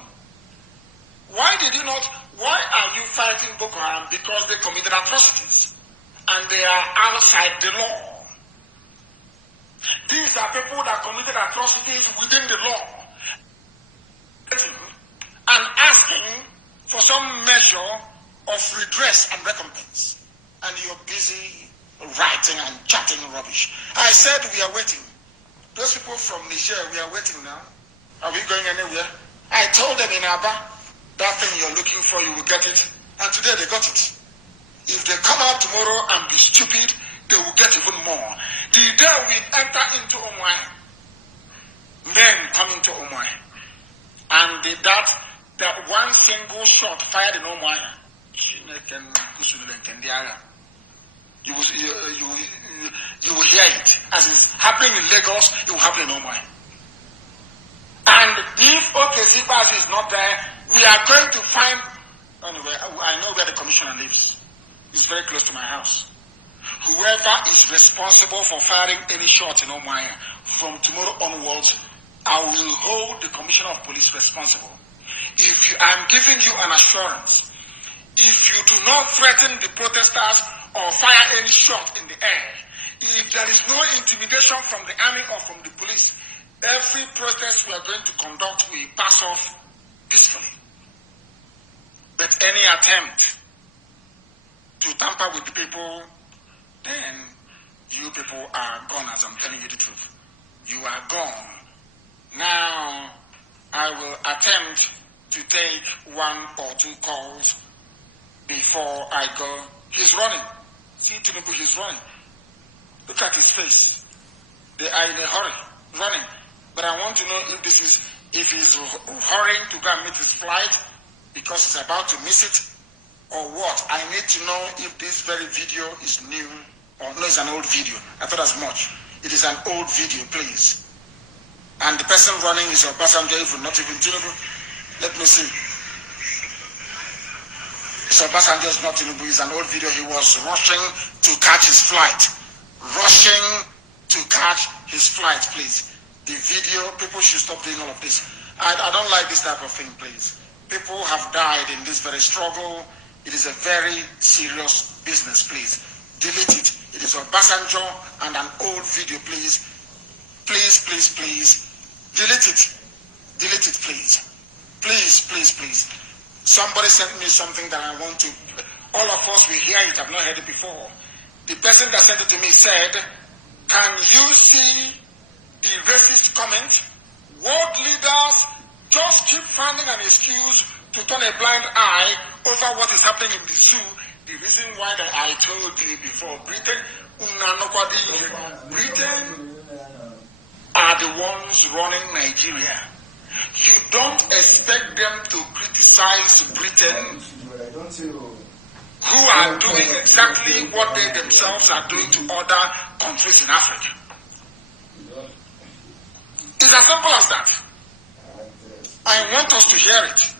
Why are you fighting Boko Haram? Because they committed atrocities and they are outside the law. These are people that committed atrocities within the law and asking for some measure of redress and recompense. And you're busy writing and chatting rubbish. I said we are waiting. Those people from Niger, we are waiting now. Are we going anywhere? I told them in Aba, that thing you're looking for, you will get it. And today they got it. If they come out tomorrow and be stupid, they will get even more. The day we enter into Omai, men come into Omai, and that one single shot fired in Omai, you will hear it. As it's happening in Lagos, it will happen in Omai. And if OKC Bazi is not there, we are going to find, anyway, I know where the commissioner lives. It's very close to my house. Whoever is responsible for firing any shot in Omaya, from tomorrow onwards, I will hold the commissioner of police responsible. I'm giving you an assurance. If you do not threaten the protesters or fire any shot in the air, if there is no intimidation from the army or from the police, every protest we are going to conduct will pass off peacefully. But any attempt to tamper with the people, then you people are gone, as I'm telling you the truth. You are gone. Now, I will attempt to take 1 or 2 calls before I go. He's running. See Tinubu, he's running. Look at his face. They are in a hurry, running. But I want to know if he's hurrying to go and meet his flight because he's about to miss it, or what. I need to know if this very video is new or no, it's an old video. I thought as much. It is an old video, please. And the person running is Obasanjo, not even Tinubu. Let me see. So Obasanjo is not Tinubu. It's an old video. He was rushing to catch his flight. Rushing to catch his flight, please. The video, people should stop doing all of this. I don't like this type of thing, please. People have died in this very struggle. It is a very serious business, please. Delete it. It is Obasanjo and an old video, please. Please, please, please. Delete it. Delete it, please. Please, please, please. Somebody sent me something that I want to... All of us will hear it. I've not heard it before. The person that sent it to me said, can you see the racist comment? World leaders just keep finding an excuse to turn a blind eye over what is happening in the zoo. The reason why that I told you before, Britain are the ones running Nigeria. You don't expect them to criticize Britain, who are doing exactly what they themselves are doing to other countries in Africa. It's as simple as that. I want us to hear it.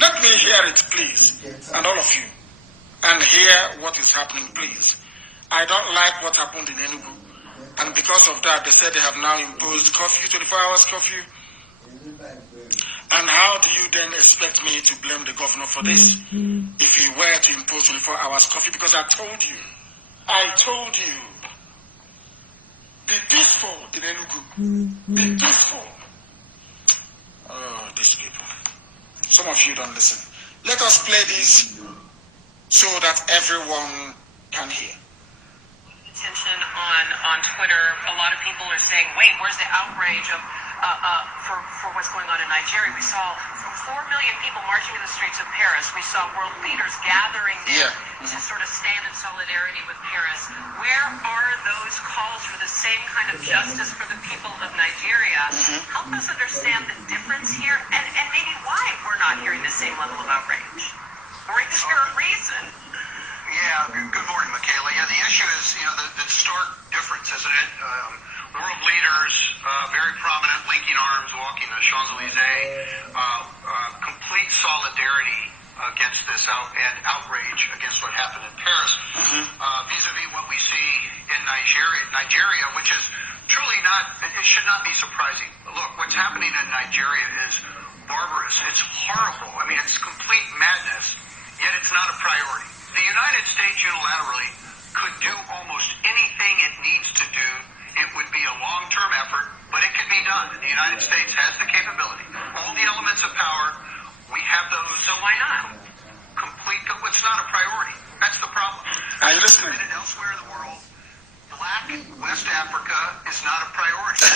Let me hear it, please, and all of you, and hear what is happening, please. I don't like what happened in Enugu, and because of that, they said they have now imposed curfew, 24 hours curfew. And how do you then expect me to blame the governor for this? If he were to impose 24 hours coffee, because I told you, be peaceful in Enugu. Be peaceful. Oh, these people. Some of you don't listen. Let us play this so that everyone can hear. Attention on Twitter, a lot of people are saying, wait, where's the outrage of for what's going on in Nigeria? We saw 4 million people marching in the streets of Paris. We saw world leaders gathering there to sort of stand in solidarity with Paris. Where are those calls for the same kind of justice for the people of Nigeria? Help us understand the difference here and maybe why we're not hearing the same level of outrage. Or is there a reason? Yeah, good morning, Michaela. Yeah, the issue is, the stark difference, isn't it? World leaders, very prominent, linking arms, walking the Champs-Elysees, complete solidarity against this and outrage against what happened in Paris, vis-a-vis what we see in Nigeria, which is truly it should not be surprising. Look, what's happening in Nigeria is barbarous. It's horrible. I mean, it's complete madness, yet it's not a priority. The United States unilaterally could do almost anything it needs to do. It would be a long-term effort, but it could be done. The United States has the capability. All the elements of power, we have those. So why not? It's not a priority. That's the problem. Are you listening? Elsewhere in the world, Black West Africa is not a priority.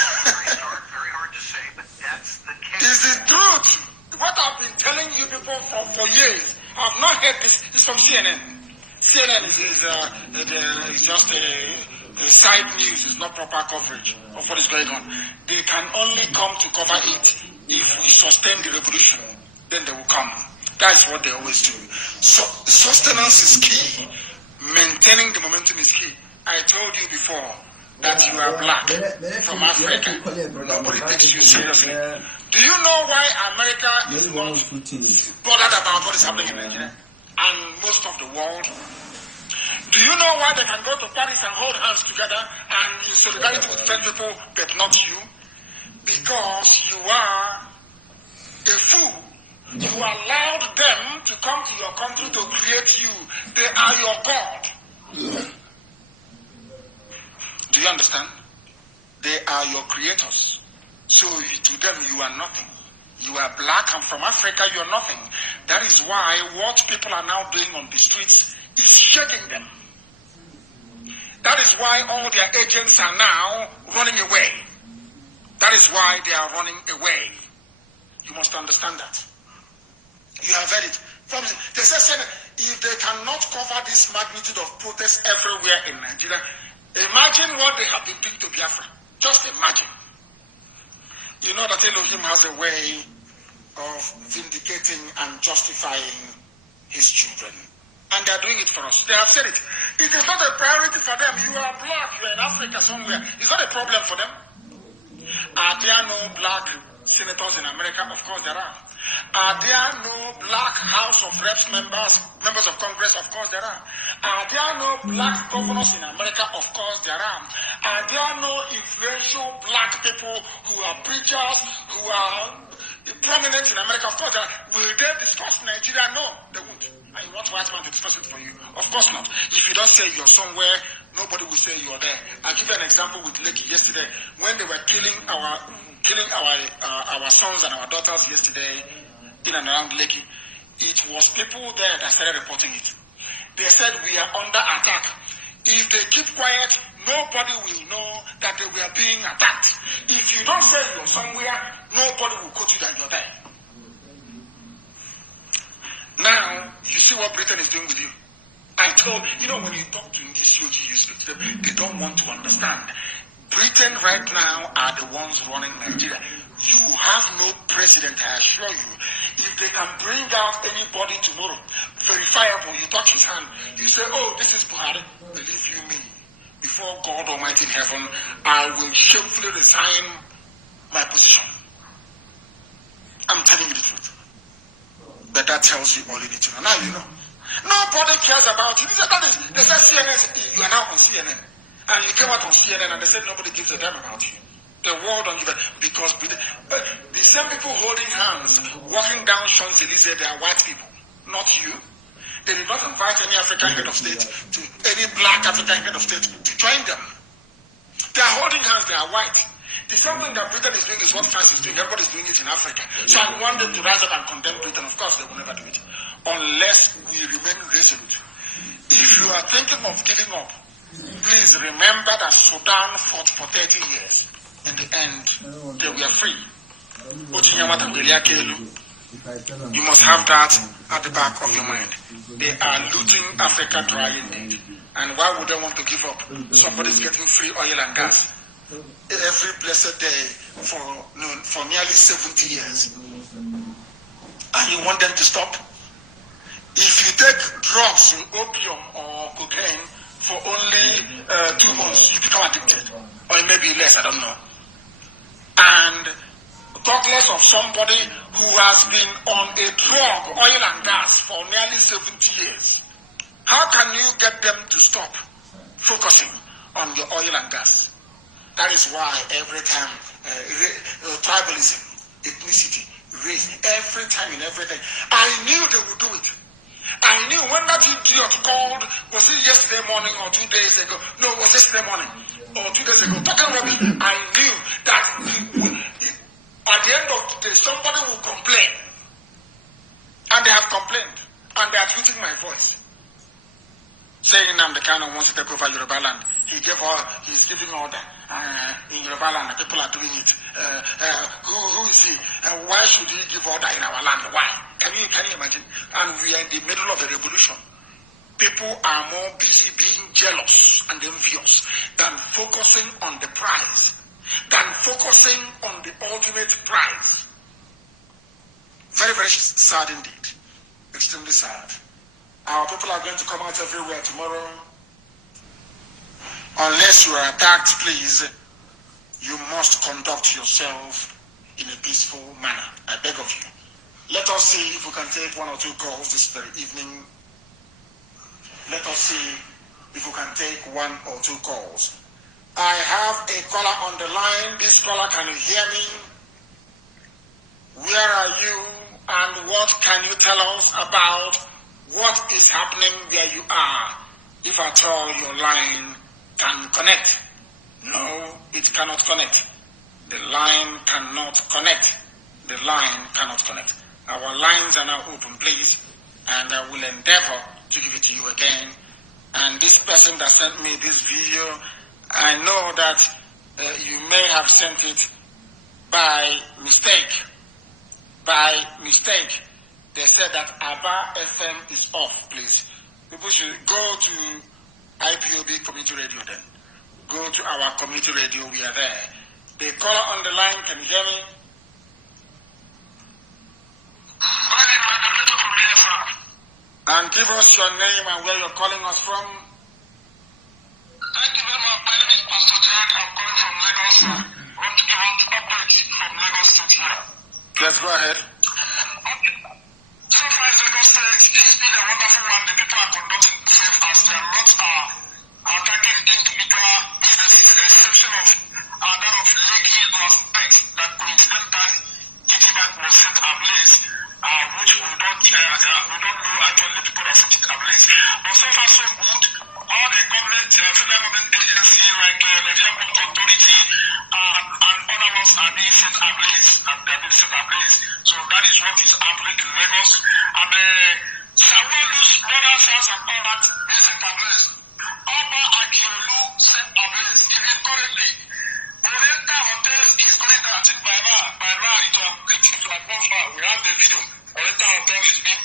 Very hard to say, but that's the case. It's the truth. What I've been telling you people for years. I've not heard this. It's from CNN. CNN is just a side news. It's not proper coverage of what is going on. They can only come to cover it if we sustain the revolution. Then they will come. That's what they always do. So sustenance is key. Maintaining the momentum is key. I told you before that you are black from Africa. Nobody takes you seriously. Do you know why America is not bothered about what is happening in Nigeria and most of the world? Do you know why they can go to Paris and hold hands together and in solidarity with French people, but not you? Because you are a fool. You allowed them to come to your country to create you. They are your God. Do you understand? They are your creators. So to them you are nothing. You are black and from Africa you are nothing. That is why what people are now doing on the streets is shaking them. That is why all their agents are now running away. That is why they are running away. You must understand that. You have heard it. They said if they cannot cover this magnitude of protest everywhere in Nigeria, imagine what they have been doing to Biafra. Just imagine. You know that Elohim has a way of vindicating and justifying his children. And they are doing it for us. They have said it. It is not a priority for them. You are black. You are in Africa somewhere. It's not a problem for them. Are there no black senators in America? Of course there are. Are there no black House of Reps members of Congress? Of course there are. Are there no black governors in America? Of course there are. Are there no influential black people who are preachers, who are prominent in America? Of course there are. Will they discuss Nigeria? No, they won't. And you want white man to discuss it for you? Of course not. If you don't say you're somewhere, nobody will say you're there. I'll give you an example with Lekki yesterday. When they were killing our sons and our daughters yesterday in and around Lekki, it was people there that started reporting it. They said we are under attack. If they keep quiet, nobody will know that they were being attacked. If you don't say you're somewhere, nobody will quote you that you're there. Now, you see what Britain is doing with you. I told, when you talk to English, you speak to them, they don't want to understand. Britain right now are the ones running Nigeria. You have no president, I assure you. If they can bring out anybody tomorrow, verifiable, you touch his hand, you say, oh, this is Buhari. Believe you me, before God Almighty in heaven, I will shamefully resign my position. I'm telling you the truth. But that tells you all you need to know. Now you know. Nobody cares about you. They said CNN, you are now on CNN. And you came out on CNN and they said nobody gives a damn about you. The world don't give it. Because the same people holding hands, walking down Champs-Élysées, they are white people, not you. They did not invite any African head of state to any black African head of state to join them. They are holding hands, they are white. The same thing that Britain is doing is what France is doing. Everybody is doing it in Africa. So I want them to rise up and condemn Britain. Of course, they will never do it. Unless we remain resolute. If you are thinking of giving up, please remember that Sudan fought for 30 years. In the end, they were free. You must have that at the back of your mind. They are looting Africa dry indeed. And why would they want to give up? Somebody's getting free oil and gas every blessed day for nearly 70 years. And you want them to stop? If you take drugs, opium or cocaine for only 2 months, you become addicted. Or maybe less, I don't know. And talk less of somebody who has been on a drug, oil and gas, for nearly 70 years. How can you get them to stop focusing on your oil and gas? That is why every time tribalism, ethnicity, race, every time in everything, I knew they would do it. I knew when that idiot called, was it yesterday morning or 2 days ago? No, it was yesterday morning or 2 days ago. Talking rubbish. I knew that at the end of the day, somebody will complain. And they have complained. And they are tweeting my voice. Saying Nnamdi Kanu wants to take over Yoruba land. He's giving order in Yoruba land. People are doing it. Who is he? Why should he give order in our land? Why? Can you imagine? And we are in the middle of a revolution. People are more busy being jealous and envious than focusing on the prize, than focusing on the ultimate prize. Very, very sad indeed. Extremely sad. Our people are going to come out everywhere tomorrow. Unless you are attacked, please, you must conduct yourself in a peaceful manner. I beg of you. Let us see if we can take 1 or 2 calls this very evening. Let us see if we can take 1 or 2 calls. I have a caller on the line. This caller, can you hear me? Where are you and what can you tell us about what is happening where you are, if at all your line can connect? No, it cannot connect. The line cannot connect. The line cannot connect. Our lines are now open, please, and I will endeavor to give it to you again. And this person that sent me this video, I know that you may have sent it by mistake. By mistake. They said that Aba FM is off, please. People should go to IPOB community radio then. Go to our community radio, we are there. The caller on the line, can you hear me? And give us your name and where you're calling us from. Thank you very much. My name is Pastor Jack. I'm calling from Lagos. I want to give out updates from Lagos State here. Yes, go ahead. So far as Lagos State, it's been a wonderful one. The people are conducting themselves as they are not attacking individual businesses, the exception of that of Lekki last night that coincidentally GTBank was set ablaze, which we don't know actually the people that set it ablaze. But so far so good. All the government, federal government agencies like Nigerian Port Authority and other ones are being set ablaze, and they are being set ablaze. So that is what is happening in Lagos. And Sawalu's brothers and all that being set ablaze. Oba Akiolu set ablaze. Even currently, Oriental Hotels is going down. I think by now it will have gone far. We have the video. Oriental Hotels is being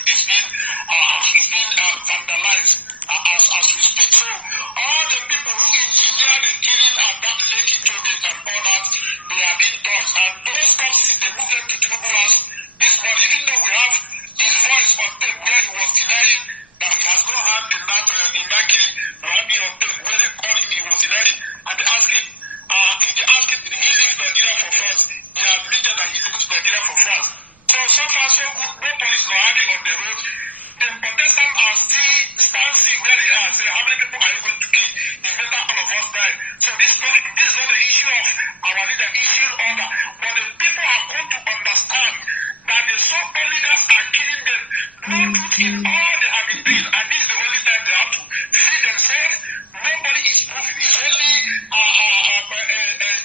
vandalized as we speak. So all the people who engineer the killing at that Lekki tollgate and all that, they are being touched. And those cops, they move them to Tinubu House this morning, even though we have his voice on tape where he was denying that he has no hand in that killing. We have him on tape where they called him, he was denying. And they asked him, did he leave Nigeria for France? He admitted that he leaves Nigeria for France. So far so good, no police are hardly on the road. The contestants are still standing where they are, say, how many people are you going to kill? It's better all of us die. So this is not the issue of our leader, issue is all they have been doing, and this is the only time they have to see themselves. Nobody is moving. It's only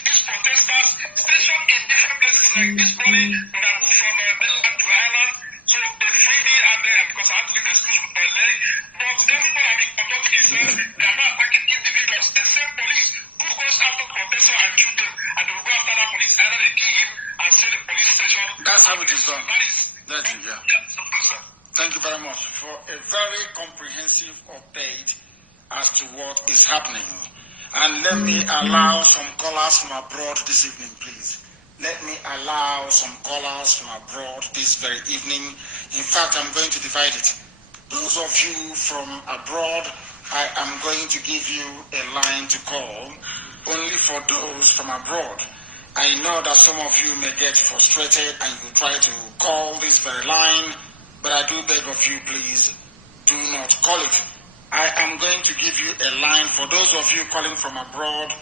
these protesters stationed in different places like this morning when I moved from mainland to island. So they freed me and because I had to leave the school with my leg. But everybody has been conducting themselves. They are not attacking individuals. The same police who goes after protesters and shoot them, and they will go after that police. Either they kill him and say the police station. That's how it is done. That is Thank you very much for a very comprehensive update as to what is happening. And let me allow some callers from abroad this evening, please. Let me allow some callers from abroad this very evening. In fact, I'm going to divide it. Those of you from abroad, I am going to give you a line to call only for those from abroad. I know that some of you may get frustrated and you try to call this very line, but I do beg of you, please, do not call it. I am going to give you a line for those of you calling from abroad.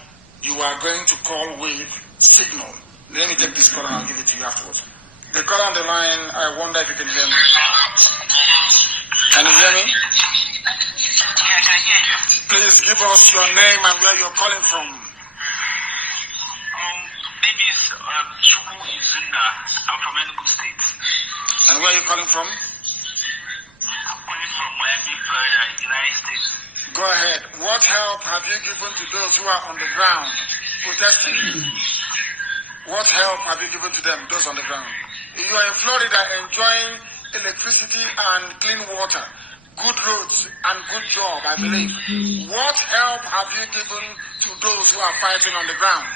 You are going to call with signal. Let me take this call and I'll give it to you afterwards. The call on the line, I wonder if you can hear me. Can you hear me? Yeah, I can hear you. Please give us your name and where you're calling from. Name is Chuku Izunda. I'm from Enugu State. And where are you calling from? I'm calling from Miami, Florida, United States. Go ahead. What help have you given to those who are on the ground protesting? What help have you given to them, those on the ground? You are in Florida enjoying electricity and clean water, good roads and good job, I believe. What help have you given to those who are fighting on the ground?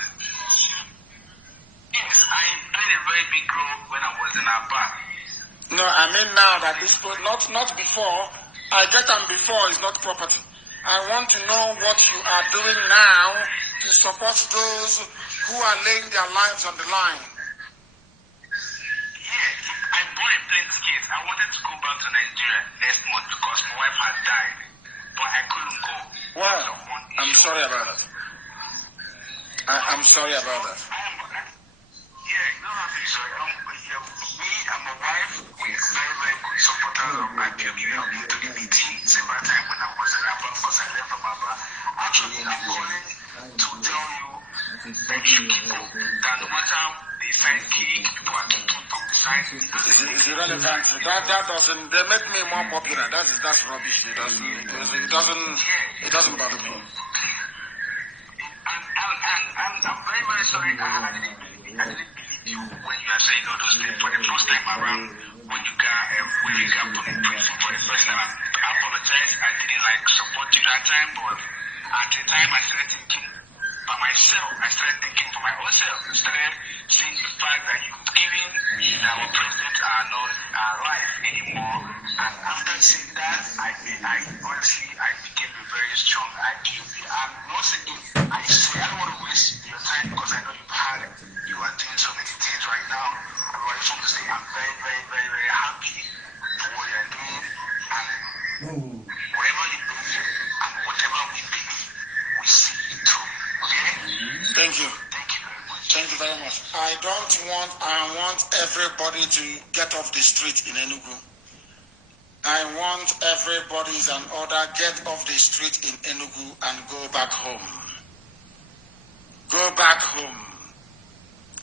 Yes, I played a very big role when I was in Aba. No, I mean now that this, not before. I get them before is not property. I want to know what you are doing now to support those who are laying their lives on the line. Yes, I bought a plane ticket. I wanted to go back to Nigeria next month because my wife had died, but I couldn't go. Well, I'm sorry about that. I'm sorry about that. Yeah, no, I'm sorry. Me and my wife, we're very, very good supporters of IPOB. We have been to the meeting several times when I was in Aba because I left from Aba. Actually, I'm calling to tell you that no matter the side gig, people are to talk the side. It's irrelevant. That doesn't. They make me more popular. That's rubbish. It doesn't bother me. And I'm very, very sorry. I didn't believe you when you are saying all those things for the first time around. When you got put in prison for the first time, I apologize. I didn't support you that time, but at the time I started thinking by myself. I started thinking for my own self. I started seeing the fact that even our president are not alive anymore. And after seeing that, I honestly became a very strong IPOB. And once again, I say I don't want to waste your time because I know you are doing so many things right now. But I just want to say I'm very, very, very, very happy for what you are doing. And whatever you do and whatever we believe, we see it through. Okay? Thank you. Thank you very much. Thank you very much. I want everybody to get off the street in Enugu. I want everybody's an order, get off the street in Enugu and go back home. Go back home.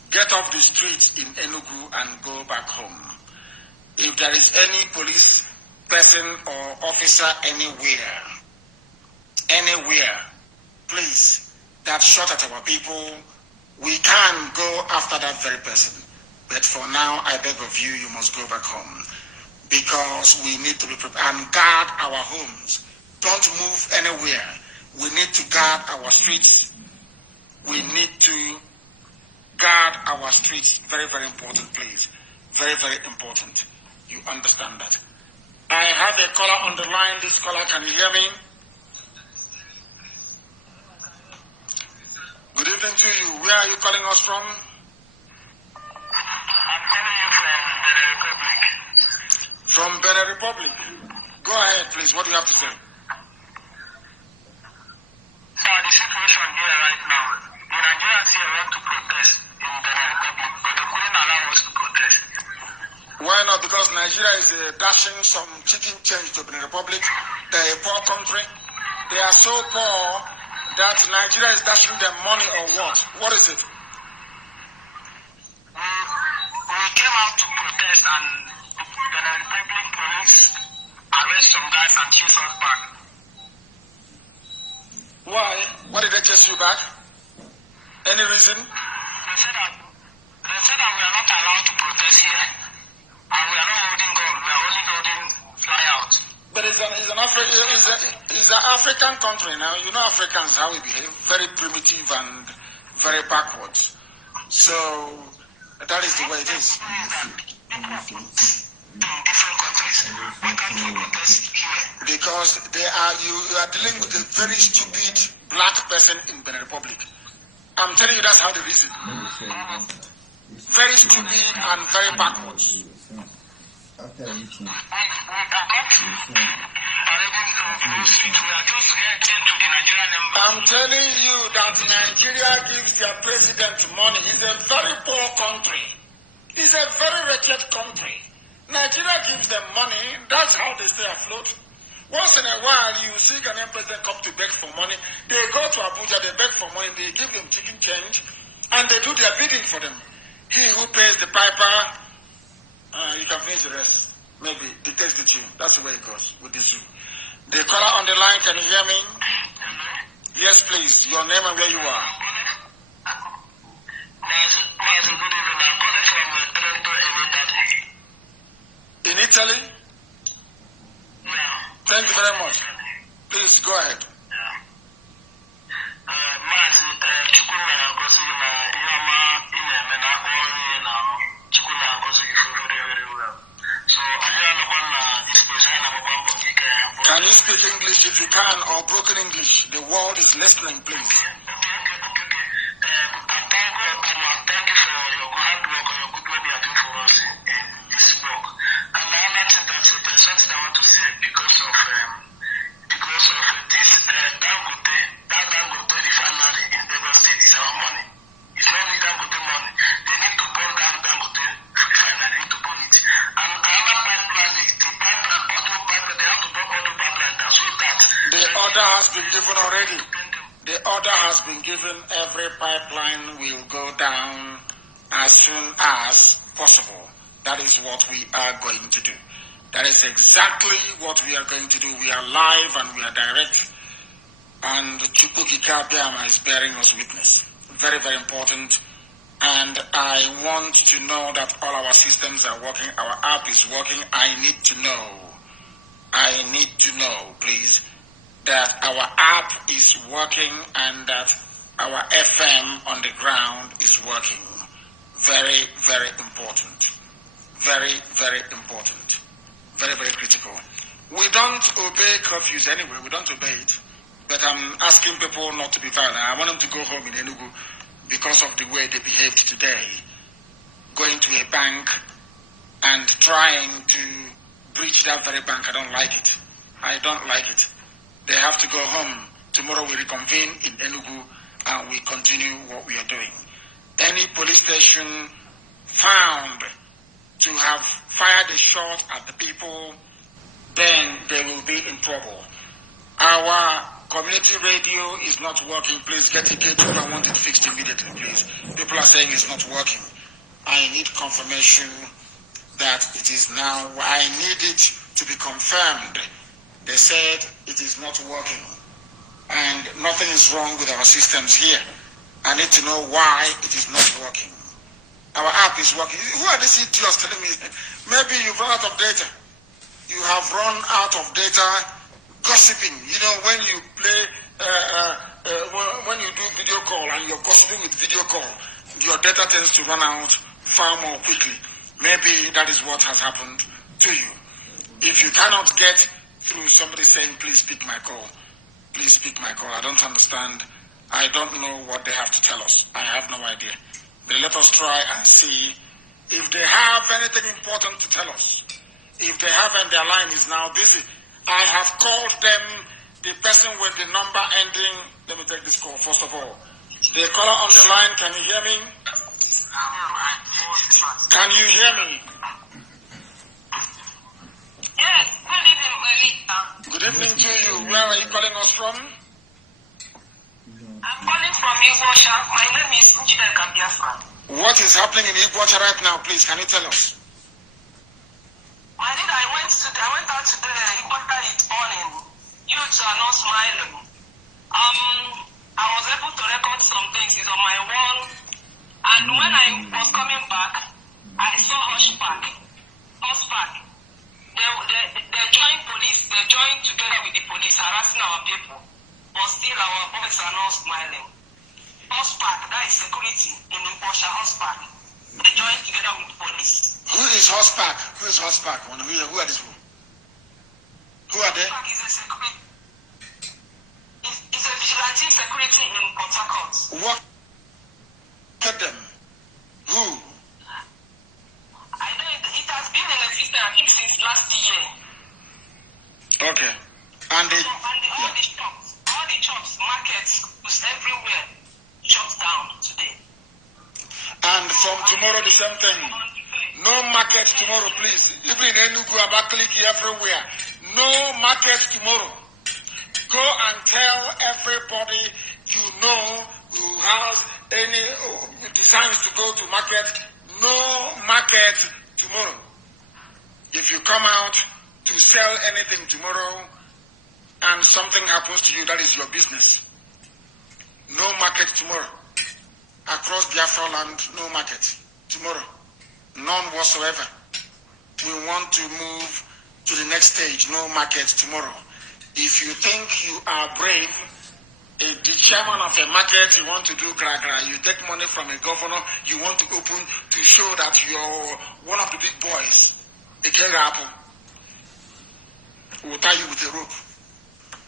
Get off the street in Enugu and go back home. If there is any police person or officer anywhere, please, that shot at our people, we can go after that very person. But for now, I beg of you, you must go back home. Because we need to be prepared and guard our homes. Don't move anywhere. We need to guard our streets. We need to guard our streets. Very, very important, please. Very, very important. You understand that. I have a caller on the line. This caller, can you hear me? Good evening to you. Where are you calling us from? I'm calling you from Benin Republic. From Benin Republic. Go ahead, please. What do you have to say? Now, the situation here right now, the Nigerians here want to protest in Benin Republic, but they couldn't allow us to protest. Why not? Because Nigeria is dashing some chicken change to the Republic. They're a poor country. They are so poor that Nigeria is dashing them money or what? What is it? We came out to protest and the Republic police arrest some guys and chase us back. Why? Why did they chase you back? Any reason? They said that we are not allowed to protest here. And we are not holding guns, we are only holding fly out. But it's an African country now. You know Africans, how we behave. Very primitive and very backwards. So, that is the way it is. In different countries, we can't protest here. Because you are dealing with a very stupid black person in Benin Republic. I'm telling you that's how they reason. Very stupid and very backwards. I'm telling you that Nigeria gives their president money. It's a very poor country. It's a very wretched country. Nigeria gives them money. That's how they stay afloat. Once in a while, you see Ghanaian president come to beg for money. They go to Abuja, they beg for money, they give them chicken change, and they do their bidding for them. He who pays the piper, you can finish the rest. Maybe dictates the tune. That's the way it goes with the zoo. The caller on the line, can you hear me? Yes, please. Your name and where you are. In Italy? Thank you very much. Please go ahead. Mazi, can you speak English if you can, or broken English? The world is listening, please. Thank you for your hard work and your good work you are doing for us in this work. And another thing that there's something I want to say because of this Dangote refinery in Lagos State is our money. It's not only Dangote money. They need to burn down Dangote refinery. They need to burn it. And another pipeline, they have to burn auto pipeline down so that the order has been given already. The order has been given. Every pipeline will go down as soon as possible. That is what we are going to do. That is exactly what we are going to do. We are live and we are direct. And Chukwukika Biama is bearing us witness. Very, very important. And I want to know that all our systems are working. Our app is working. I need to know, please, that our app is working and that our FM on the ground is working. Very, very important. Very, very important. Very, very critical. We don't obey curfews anyway. We don't obey it. But I'm asking people not to be violent. I want them to go home in Enugu because of the way they behaved today. Going to a bank and trying to breach that very bank. I don't like it. I don't like it. They have to go home. Tomorrow we reconvene in Enugu and we continue what we are doing. Any police station found to have fired a shot at the people, then they will be in trouble. Our community radio is not working. Please get it. I want it fixed immediately, please. People are saying it's not working. I need confirmation that it is now. I need it to be confirmed. They said it is not working. And nothing is wrong with our systems here. I need to know why it is not working. Our app is working. Who are these idiots telling me? Maybe you've run out of data. You have run out of data gossiping. You know, when you play, when you do video call and you're gossiping with video call, your data tends to run out far more quickly. Maybe that is what has happened to you. If you cannot get through somebody saying, please pick my call, please pick my call. I don't understand. I don't know what they have to tell us. I have no idea. But let us try and see if they have anything important to tell us. If they haven't, their line is now busy. I have called them, the person with the number ending. Let me take this call first of all. The caller on the line, can you hear me? Can you hear me? Yes, good evening, Melissa. Good evening to you. Where are you calling us from? I'm calling from Igwosha. My name is Njideka Biafra. What is happening in Igwosha right now, please? Can you tell us? I went out today. Igwosha is morning. Youths are not smiling. I was able to record some things. It's on my wall. And when I was coming back, I saw Hushback. They joined police. They joined together with the police, harassing our people. But still, our boys are not smiling. Hushback, that is security in Igwosha. Hushback. They joined together with police. Who is Hushback? Who is Hushback? Who are these people? Who are they? Hushback is a security. It's a vigilante security in Port Harcourt. What? Get them. Who? I know it has been in existence, I think, since last year. Okay. And they... All the shops, markets, everywhere, shut down today. And from tomorrow, the same thing. No market tomorrow, please. Even in Enugu, Abakaliki, everywhere. No market tomorrow. Go and tell everybody you know who has any designs to go to market. No market tomorrow. If you come out to sell anything tomorrow and something happens to you, that is your business. No market tomorrow. Across Biafra land, no market tomorrow. None whatsoever. We want to move to the next stage. No market tomorrow. If you think you are brave, the chairman of a market, you want to do gra-gra, you take money from a governor, you want to open to show that you're one of the big boys. A carry apple will tie you with a rope.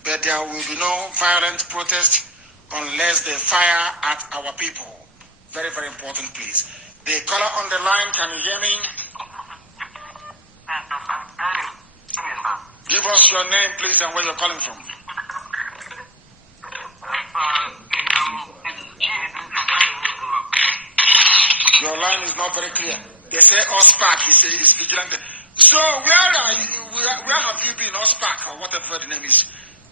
But there will be no violent protest unless they fire at our people. Very, very important, please. The caller on the line, can you hear me? Give us your name, please, and where you're calling from. Your line is not very clear. They say Ospark, he says he's vigilant. So where are you? Where have you been, Ospark, or whatever the name is?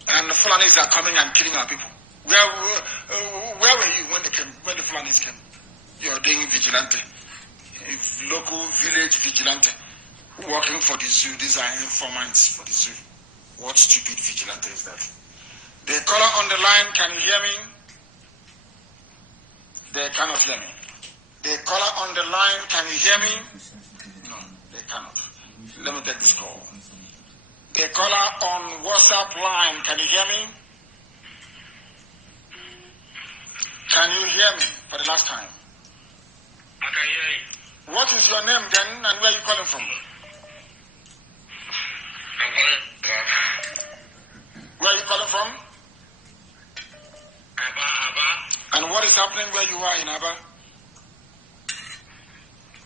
And the Fulanis are coming and killing our people. Where were you when they came? When the Fulanis came? You're doing vigilante, local village vigilante. Working for the zoo, these are informants for the zoo. What stupid vigilante is that? The caller on the line, can you hear me? They cannot hear me. The caller on the line, can you hear me? No, they cannot. Let me take this call. The caller on WhatsApp line, can you hear me? Can you hear me for the last time? I can hear you. What is your name then, and where are you calling from? I'm calling Where are you calling from? Aba. And what is happening where you are in Aba?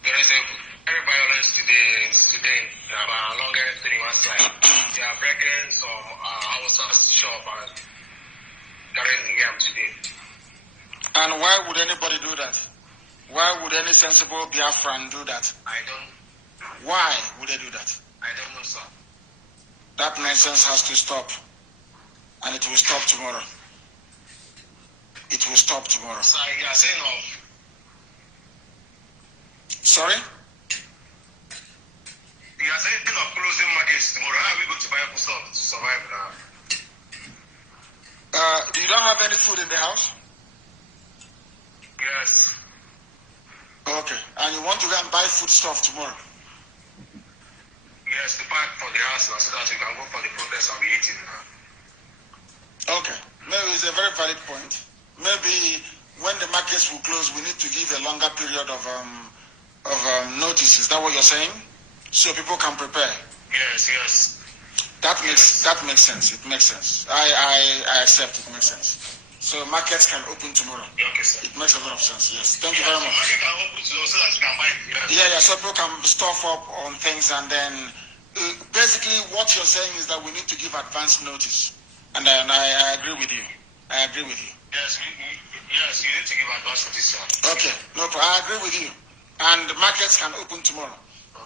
There is a very violence today along the side. They are breaking some houses shop and carrying yam today. And why would anybody do that? Why would any sensible Biafran do that? I don't. Why would they do that? I don't know, sir. That nonsense has to stop. And it will stop tomorrow. It will stop tomorrow. Sir, you are saying of. Sorry? You are saying of closing markets tomorrow. How are we going to buy stuff to survive now? You don't have any food in the house? Yes. Okay. And you want to go and buy food stuff tomorrow? Yes, to pack for the house now so that you can go for the protest and be eating now. Okay. Maybe it's a very valid point. Maybe when the markets will close, we need to give a longer period of notice. Is that what you're saying? So people can prepare. Yes. That makes sense. It makes sense. I accept it. Makes sense. So markets can open tomorrow. Okay, sir. It makes a lot of sense. Yes. Thank you very much. Market can open so that you can buy it. Yeah. So people can stock up on things, and then basically what you're saying is that we need to give advance notice. And I agree with you. Yes, you need to give advance notice, sir. Okay, no problem. I agree with you. And the markets can open tomorrow.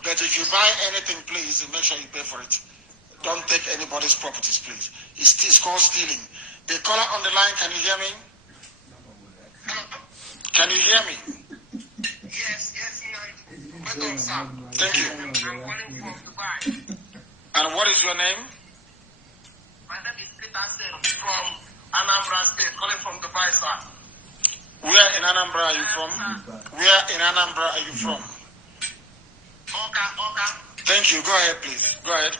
But if you buy anything, please make sure you pay for it. Don't take anybody's properties, please. It's called stealing. The caller on the line, can you hear me? Can you hear me? Yes, welcome, sir. Thank you. I'm calling from Dubai. And what is your name? My name is Peter from Anambra State, calling from Dubai, sir. Where in Anambra are you from? Where in Anambra are you from? Oka. Thank you. Go ahead, please. Go ahead.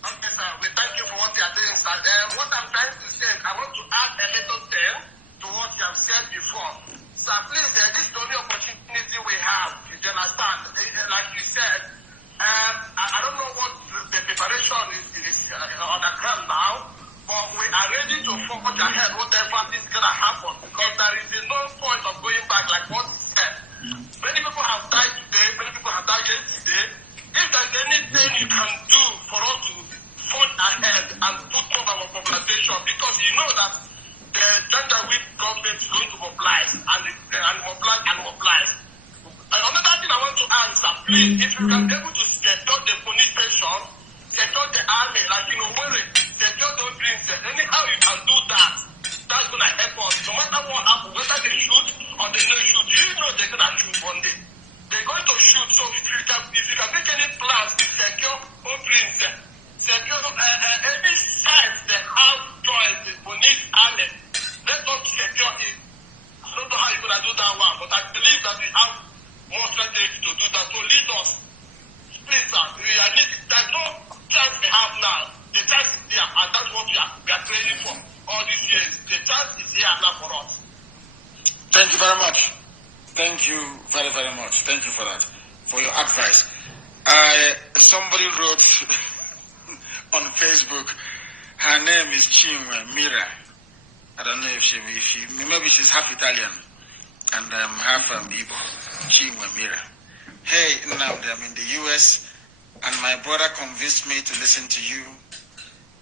Okay, sir. We thank you for what you are doing, sir. What I'm trying to say, I want to add a little thing to what you have said before. Sir, please, this is the only opportunity we have. You understand? Like you said, I don't know what the preparation is on the ground now, but we are ready to forge ahead whatever is going to happen, because there is no point of going back like what he said. Many people have died today, many people have died yesterday. If there's anything you can do for us to forge ahead and put up our population, because you know that the Janjaweed government is going to mobilize and mobilize. And another thing I want to answer, please, if you can be able to secure the police station, secure the army, like secure those dreams, anyhow you can do that, that's going to help us. No matter what happens, whether they shoot or they don't shoot, you know they're going to shoot one day. They're going to shoot, so if you can make any plans to secure home dreams, secure any site they have joined the police army, let us secure it. I don't know how you're going to do that one, but I believe that we have more strategy to do that. So lead us. Please, sir. There's no chance we have now. The chance is there, and that's what we are training for all these years. The chance is here now for us. Thank you very much. Thank you very, very much. Thank you for that, for your advice. Somebody wrote on Facebook, her name is Chinwe Mira. I don't know if she maybe she's half Italian and half Igbo. Chinwe Mira. Hey, Nnamdi, I'm in the US and my brother convinced me to listen to you.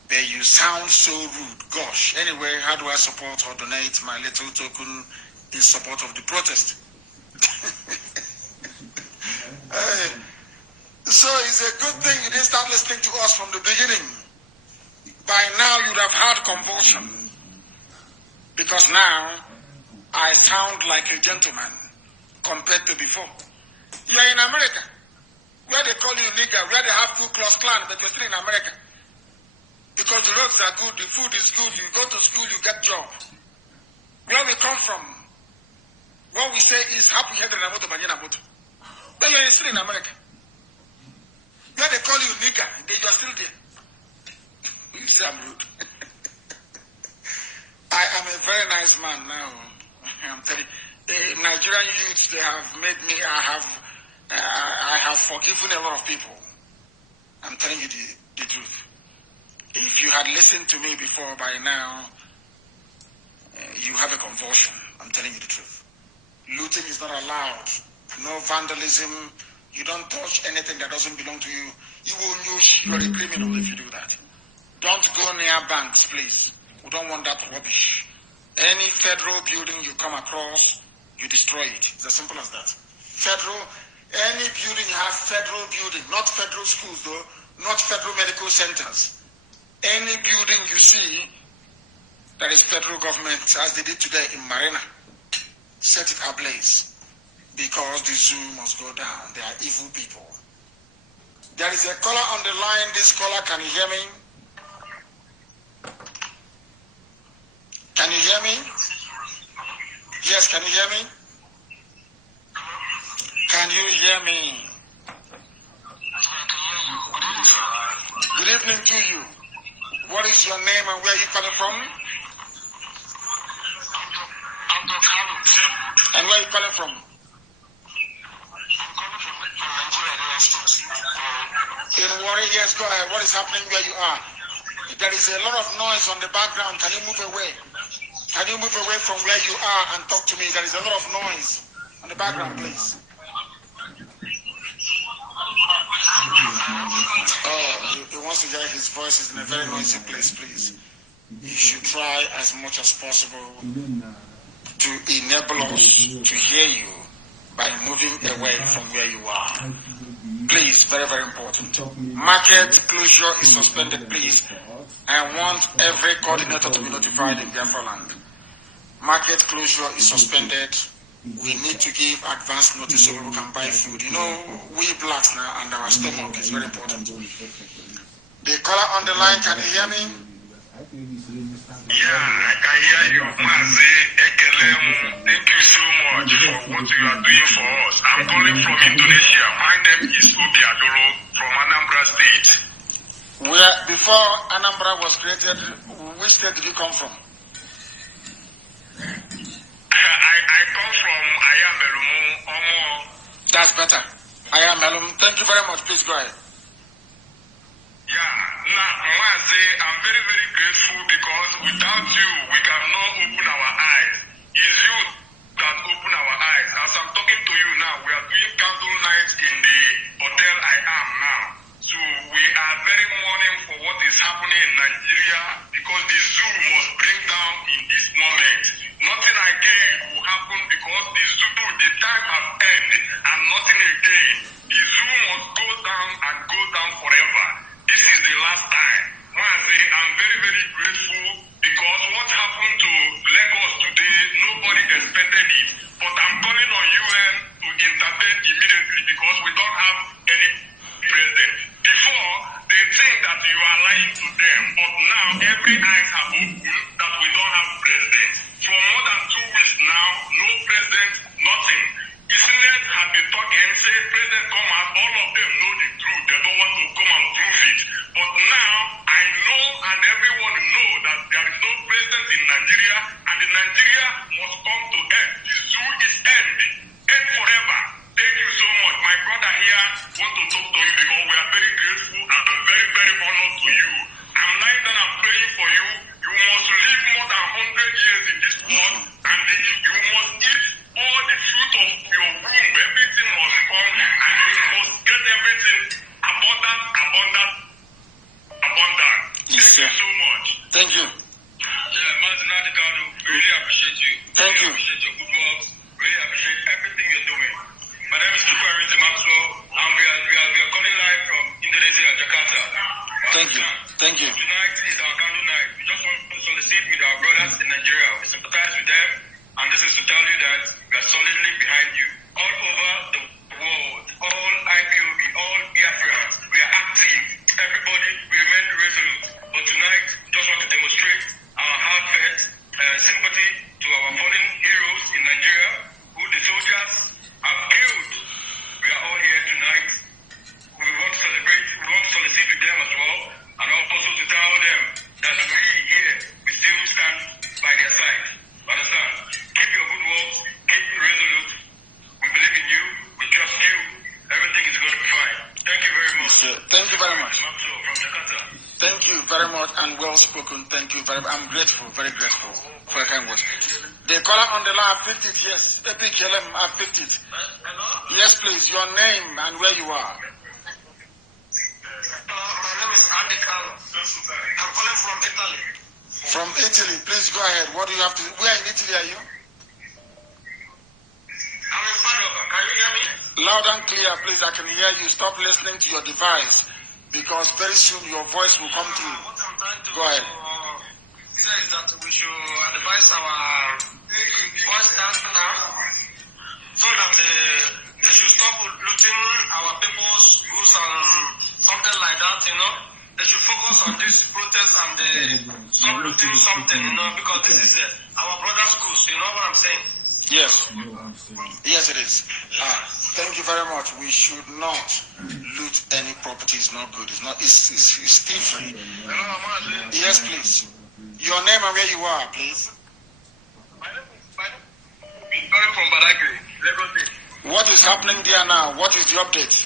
But you sound so rude. Gosh, anyway, how do I support or donate my little token in support of the protest? So it's a good thing you didn't start listening to us from the beginning. By now you'd have had convulsion. Because now I sound like a gentleman compared to before. You are in America, where they call you nigger, where they have Ku Klux Klan, but you're still in America. Because the roads are good, the food is good, you go to school, you get job. Where we come from, what we say is happy head and moto banyana moto. But you're still in America. Where they call you nigger, you're still there. You say I'm rude. I am a very nice man now. I'm telling you. The Nigerian youths, they have made me, I have forgiven a lot of people. I'm telling you the truth. If you had listened to me before by now, you have a convulsion. I'm telling you the truth. Looting is not allowed. No vandalism. You don't touch anything that doesn't belong to you. You will use, you're a criminal if you do that. Don't go near banks, please. We don't want that rubbish. Any federal building you come across, you destroy it. It's as simple as that. Any building you have federal building, not federal schools though, not federal medical centers. Any building you see that is federal government, as they did today in Marina, set it ablaze. Because the zoo must go down. They are evil people. There is a caller on the line. This caller, can you hear me? Can you hear me? Yes, can you hear me? Can you hear me? Good evening to you. What is your name and where are you calling from? I'm Kanu. And where are you calling from? I'm calling from Nigeria. In Warri, yes, go ahead. What is happening where you are? There is a lot of noise on the background. Can you move away? Can you move away from where you are and talk to me? There is a lot of noise on the background, please. Oh, he wants to hear his voice. Is in a very noisy place, please. You should try as much as possible to enable us to hear you by moving away from where you are. Please, very, very important. Market closure is suspended, please. I want every coordinator to be notified in Biafra land. Market closure is suspended. We need to give advance notice so people can buy food. You know, we blacks now and our stomach is very important. The caller on the line, can you hear me? Yeah, I can hear you. Mazi, thank you so much for what you are doing for us. I'm calling from Indonesia. My name is Obi Adoro from Anambra State. Where, before Anambra was created, which state did you come from? I come from Ayamelumu, Omo. That's better. Ayamelumu. Thank you very much. Please go ahead. Yeah, now, Mazi, I'm very, very grateful because without you, we cannot open our eyes. It's you that open our eyes. As I'm talking to you now, we are doing candle nights in the hotel I am now. So we are very mourning for what is happening in Nigeria because the zoo must bring down in this moment. Nothing again will happen because the zoo, the time has ended and nothing again. The zoo must go down and go down forever. This is the last time. Mazi, I'm very, very grateful because what happened to Lagos today, nobody expected it. But I'm calling on UN to intervene immediately because we don't have any president. Before, they think that you are lying to them, but now every eyes have opened that we don't have president. For more than 2 weeks now, no president, nothing. Isn't have been talking, say president come out, all of them know the truth. They don't want to come and prove it. But now, I know and everyone know that there is no president in Nigeria, and the Nigeria must come to end. The zoo is ending. End forever. Thank you so much. My brother here want to talk to you because we are very grateful and I'm very, very honored to you. I'm lying down and praying for you. You must live more than 100 years in this world and you must eat all the fruit of your womb. Everything must come and you must get everything abundant. Yes, sir. Thank you so much. Thank you. Yeah, Mazi, Nnamdi Kanu, really appreciate you. Thank you. Appreciate your good work. Really appreciate everything you're doing. My name is Chukwuemeka Maxwell, and we are calling live from Indonesia, Jakarta. Thank you. Thank you. Tonight is our candle night. We just want to solicit with our brothers in Nigeria. We sympathize with them, and this is to tell you that we are solidly behind you. All over the world, all IPOB, all Biafrans, we are active. Everybody, we remain resolute. But tonight, we just want to demonstrate our heartfelt sympathy to our fallen heroes in Nigeria, who the soldiers have killed. We are all here tonight. We want to celebrate, we want to solicit with them as well, and also to tell them that we here, we still stand by their side. Understand? Keep your good works, keep resolute. We believe in you, we trust you. Everything is going to be fine. Thank you very much. Thank you very much. From Jakarta. Thank you very much and well spoken. Thank you very much. I'm grateful, very grateful for your kind words. The caller on the line, I picked it, yes. Epic LM, I picked it. Hello? Yes, please, your name and where you are. My name is Nnamdi Kanu. I'm calling from Italy. From Italy, please go ahead. What do you have to, where in Italy are you? I'm in Padova. Can you hear me? Loud and clear, please, I can hear you. Stop listening to your device because very soon your voice will come through. What I'm trying to Go ahead. say is that we should advise our voice dance now so that they should stop looting our people's goods and something like that, you know. They should focus on this protest and stop looting something, you know, because this is our brother's goods, you know what I'm saying? Yes. Yes, it is. Thank you very much. We should not loot any property. It's not good. It's not. It's thievery. Hello, Mazi. Yes, please. Your name and where you are, please. My name is from Badagry, Lagos State. What is happening there now? What is the update,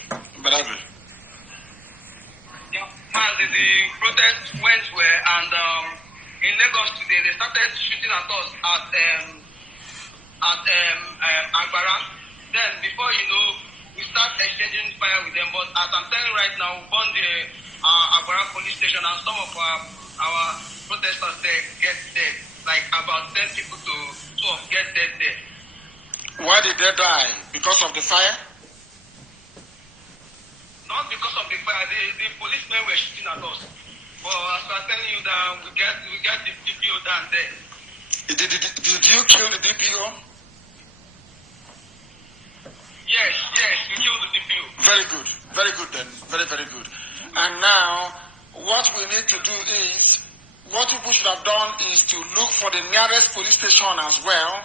Badagry? Yeah, Mazi, the protest went well, and in Lagos today they started shooting at us at Agbara. Then before you know, we start exchanging fire with them. But as I'm telling right now, we found the Agbara police station, and some of our protesters there get dead. Like about 10 people to 12 get dead there. Why did they die? Because of the fire? not because of the fire. The policemen were shooting at us. But as I'm telling you that we get the DPO down there. Did you kill the DPO? Yes, we killed the DPO. Very good then. Very good. And now, what we need to do is, what people should have done is to look for the nearest police station as well,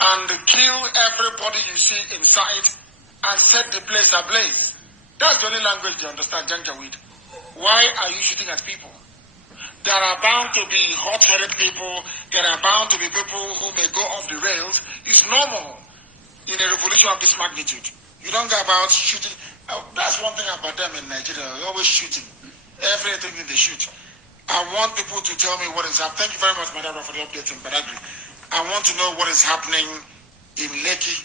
and kill everybody you see in sight, and set the place ablaze. That's the only language they understand, Janjaweed. Why are you shooting at people? There are bound to be hot-headed people. There are bound to be people who may go off the rails. It's normal in a revolution of this magnitude. You don't go about shooting. That's one thing about them in Nigeria. They're always shooting. Everything they shoot. I want people to tell me what is happening. Thank you very much, Madam, for the update in Badagry. I want to know what is happening in Lekki.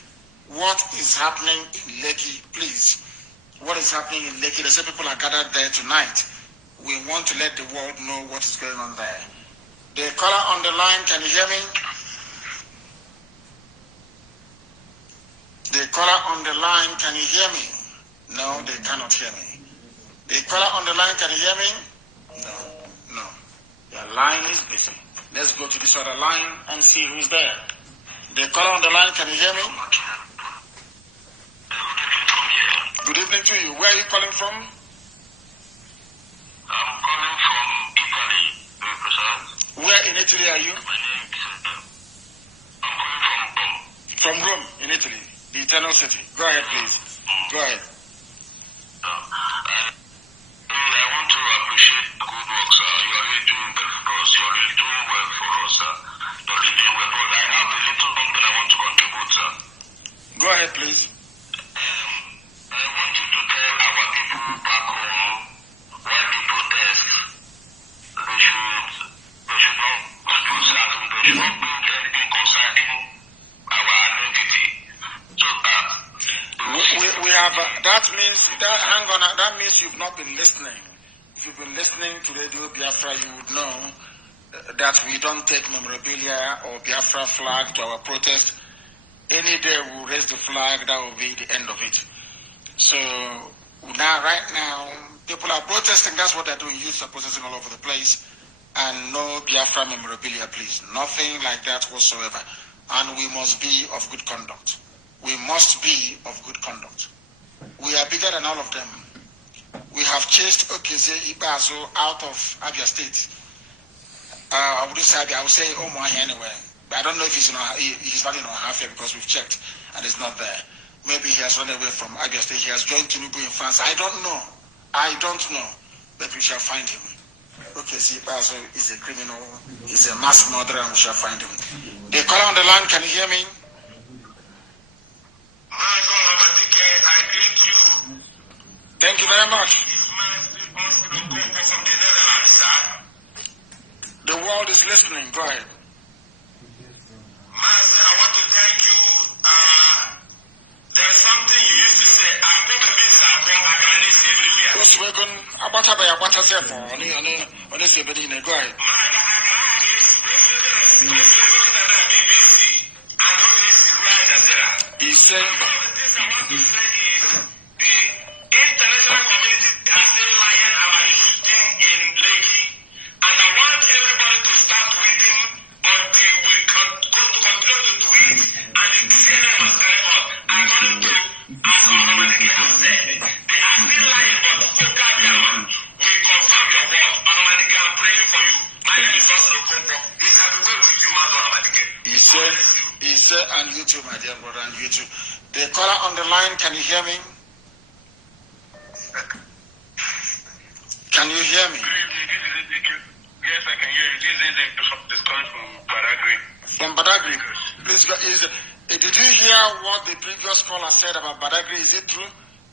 What is happening in Lekki, please? What is happening in Lekki? They say people are gathered there tonight. We want to let the world know what is going on there. The caller on the line, can you hear me? The caller on the line, can you hear me? No, they cannot hear me. The caller on the line, can you hear me? No. Your line is busy. Let's go to this other line and see who's there. The caller on the line, can you hear me? Good evening to you. Where are you calling from? I'm calling from Italy, very precise. Where in Italy are you? My name is I'm calling from Rome. From Rome, in Italy, the eternal city. Go ahead, please. Go ahead. I want to appreciate the good work, sir. You are really doing well for us. You are really doing well for us, sir. You are really doing well. But I have a little something I want to contribute, sir. Go ahead, please. I want you to tell our people back home why they protest. They should not confuse us. They should not bring anything concerning our identity. So that we have that means that hang on. That means you've not been listening. If you've been listening to Radio Biafra, you would know that we don't take memorabilia or Biafra flag to our protest. Any day we'll raise the flag, that will be the end of it. So now, right now, people are protesting. That's what they're doing. Youths are protesting all over the place. And no Biafra memorabilia, please. Nothing like that whatsoever. And we must be of good conduct. We must be of good conduct. We are bigger than all of them. We have chased Okeze Ibazo out of Abia State. I wouldn't say Abia, I would say Omoahi anyway. But I don't know if he's not in Ohafia because we've checked and it's not there. Maybe he has run away from Abia State. He has joined Tinubu in France. I don't know. But we shall find him. Okeze Ibazo is a criminal. He's a mass murderer and we shall find him. The caller on the line, can you hear me? my God, I greet you. Thank you very much. This man wants to go from the Netherlands, sir. The world is listening. Go ahead. Mazi, I want to thank you. There's something you used to say. I think this is everywhere. Go ahead. He said, one of the things I want to say is the international community has been lying about the shooting in Lekki, and I want everybody to start tweeting until we continue to tweet and the CNN must carry on. According to as Nnamdi has said, they are still lying, but we confirm your word. Nnamdi, I'm praying for you. My name is Oslo Kompo. We shall be well with you, Nnamdi. He said, and you too, my dear brother, and you too. The caller on the line, can you hear me? Can you hear me? Yes, I can hear you. This is coming from Badagry. From Badagry. Please go. Did you hear what the previous caller said about Badagry? Is it true?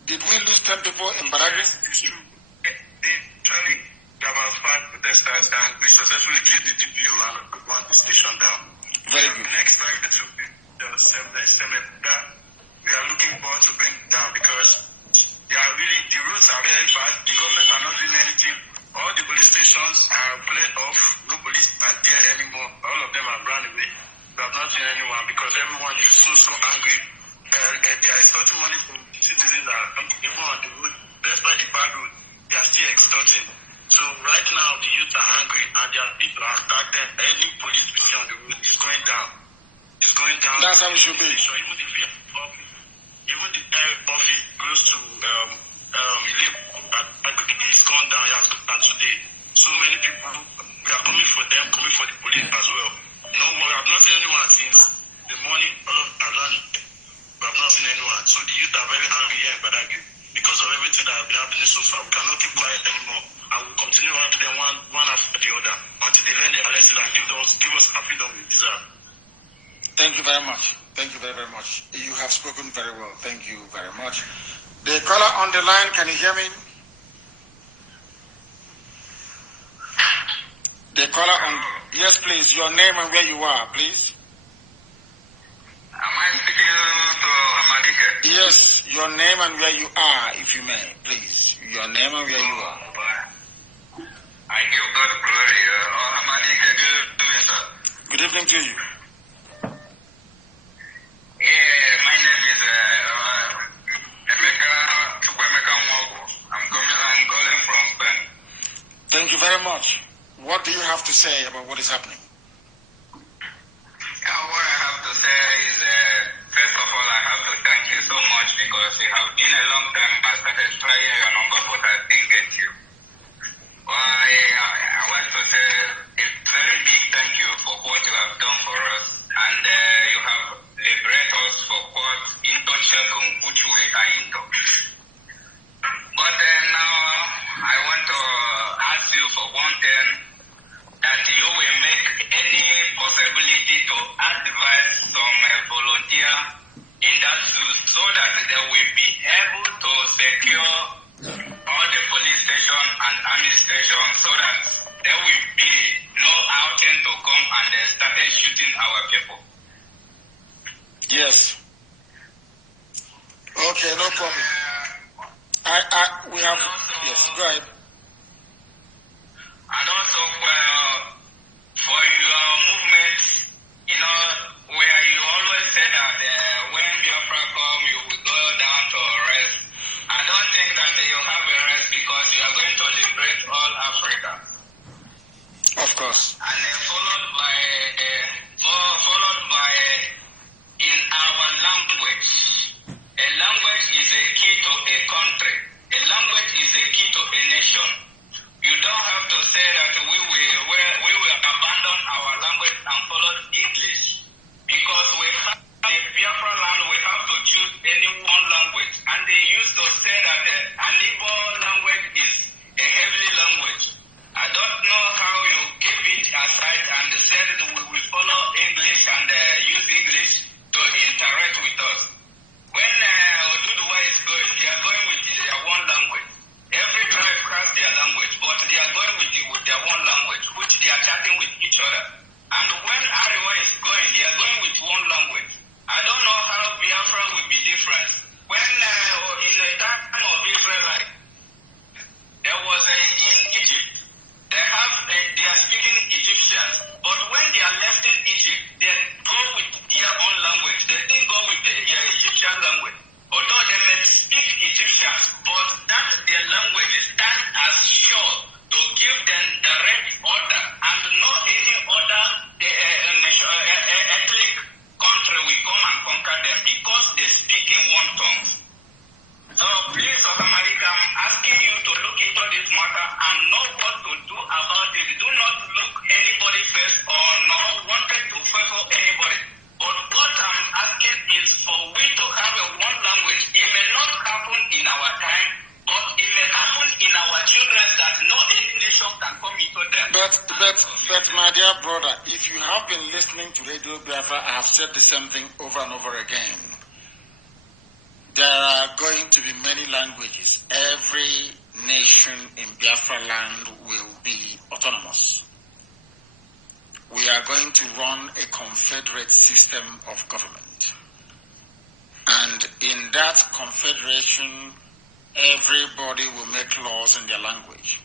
Did we lose 10 people in Badagry? It's true. Actually, there were 5 protesters and we successfully killed the DPO and brought the station down. Very good. The next target will be the that we are looking forward to bring down because they are really, the routes are very bad. The government are not doing anything. All the police stations are played off. No police are there anymore. All of them have run away. We have not seen anyone because everyone is so angry. They are extorting money from citizens that even on the road. Best despite the bad road, they are still extorting. So right now, the youth are angry and their people are attacking them. Any police vision on the road is going down. It's going down. That's how it should be. So even the time office goes to it's gone down. It has gone down today. So many people, we are coming for them, coming for the police as well. No one, I've not seen anyone since the morning. All of around, we have not seen anyone. So the youth are very angry here in Badagry because of everything that has been happening so far. We cannot keep quiet anymore. And we'll continue on to them one after the other until they learn their lesson and give us our freedom we deserve. Thank you very much. Thank you very, very much. You have spoken very well. Thank you very much. The caller on the line, can you hear me? The caller on... Yes, please. Your name and where you are, please. Am I speaking to Hamadike? Yes, your name and where you are, if you may, please. Your name and where you are. I give God glory. Hamadike, good evening, sir. Good evening to you. Yeah, my name is I'm calling from Spain. Thank you very much. What do you have to say about what is happening? What I have to say is, first of all, I have to thank you so much because it has been a long time I started trying your number, but I didn't get you. Well, I want to say a very big thank you for what you have done for us, and you have liberated us for what into Chekun, which we are into. But now I want to ask you for one thing, that you will make any possibility to advise some volunteer in that zoo so that they will be able to secure all the police station and army station so that there will be no outing to come and they started shooting our people. Yes. Okay, no problem. We have... Yes, go ahead. And also for your movement, you know, where you always say that when Biafra come, you will go down to rest. I don't think that you have a rest because you are going to liberate all Africa. Of course. And followed by in our language. A language is a key to a country. A language is a key to a nation. You don't have to say that we will abandon our language and follow English. Because we have the Biafra land, we have to choose any one language. And they used to say that an Igbo language is a heavy language. I don't know how you keep it aside and said that we will follow English and use English to interact with us. When Oduduwa is going, they are going with their one language. Every tribe has their language, but they are going with their one language, which they are chatting with each other. And when Ariwa is going, they are going with one language. I don't know how Biafra will be different. When in the time of Israelite, there was in Egypt, they are speaking Egyptian, but when they are left in Egypt, they go with their own language. They didn't go with their Egyptian language. Although they may speak Egyptian, but that's their language. It stands as sure to give them direct order, and no any other ethnic country will come and conquer them because they speak in one tongue. So please, America, I'm asking you to look into this matter and know what to do about it. Do not look anybody face or not wanted to favor anybody. But what I'm asking is for we to have a one language. It may not happen in our time, but it may happen in our children that no any nation can come into them. But my dear brother, if you have been listening to Radio Biafra, I have said the same thing over and over again. There are going to be many languages. Every nation in Biafra land will be autonomous. We are going to run a confederate system of government. And in that confederation, everybody will make laws in their language.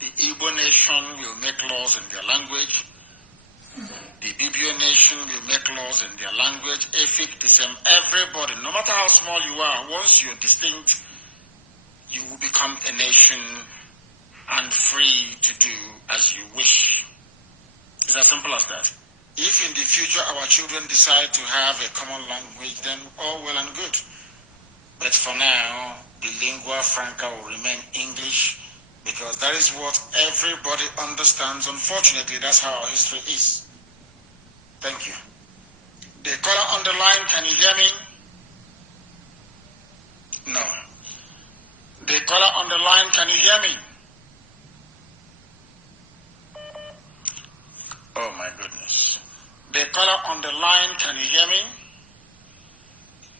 The Igbo nation will make laws in their language. The Bibio nation will make laws in their language. Efik, the same. Everybody, no matter how small you are, once you're distinct, you will become a nation and free to do as you wish. It's as simple as that. If in the future our children decide to have a common language, then all well and good. But for now, the lingua franca will remain English, because that is what everybody understands. Unfortunately, that's how our history is. Thank you. The caller on the line, can you hear me? No. The caller on the line, can you hear me? Oh my goodness. The caller on the line, can you hear me?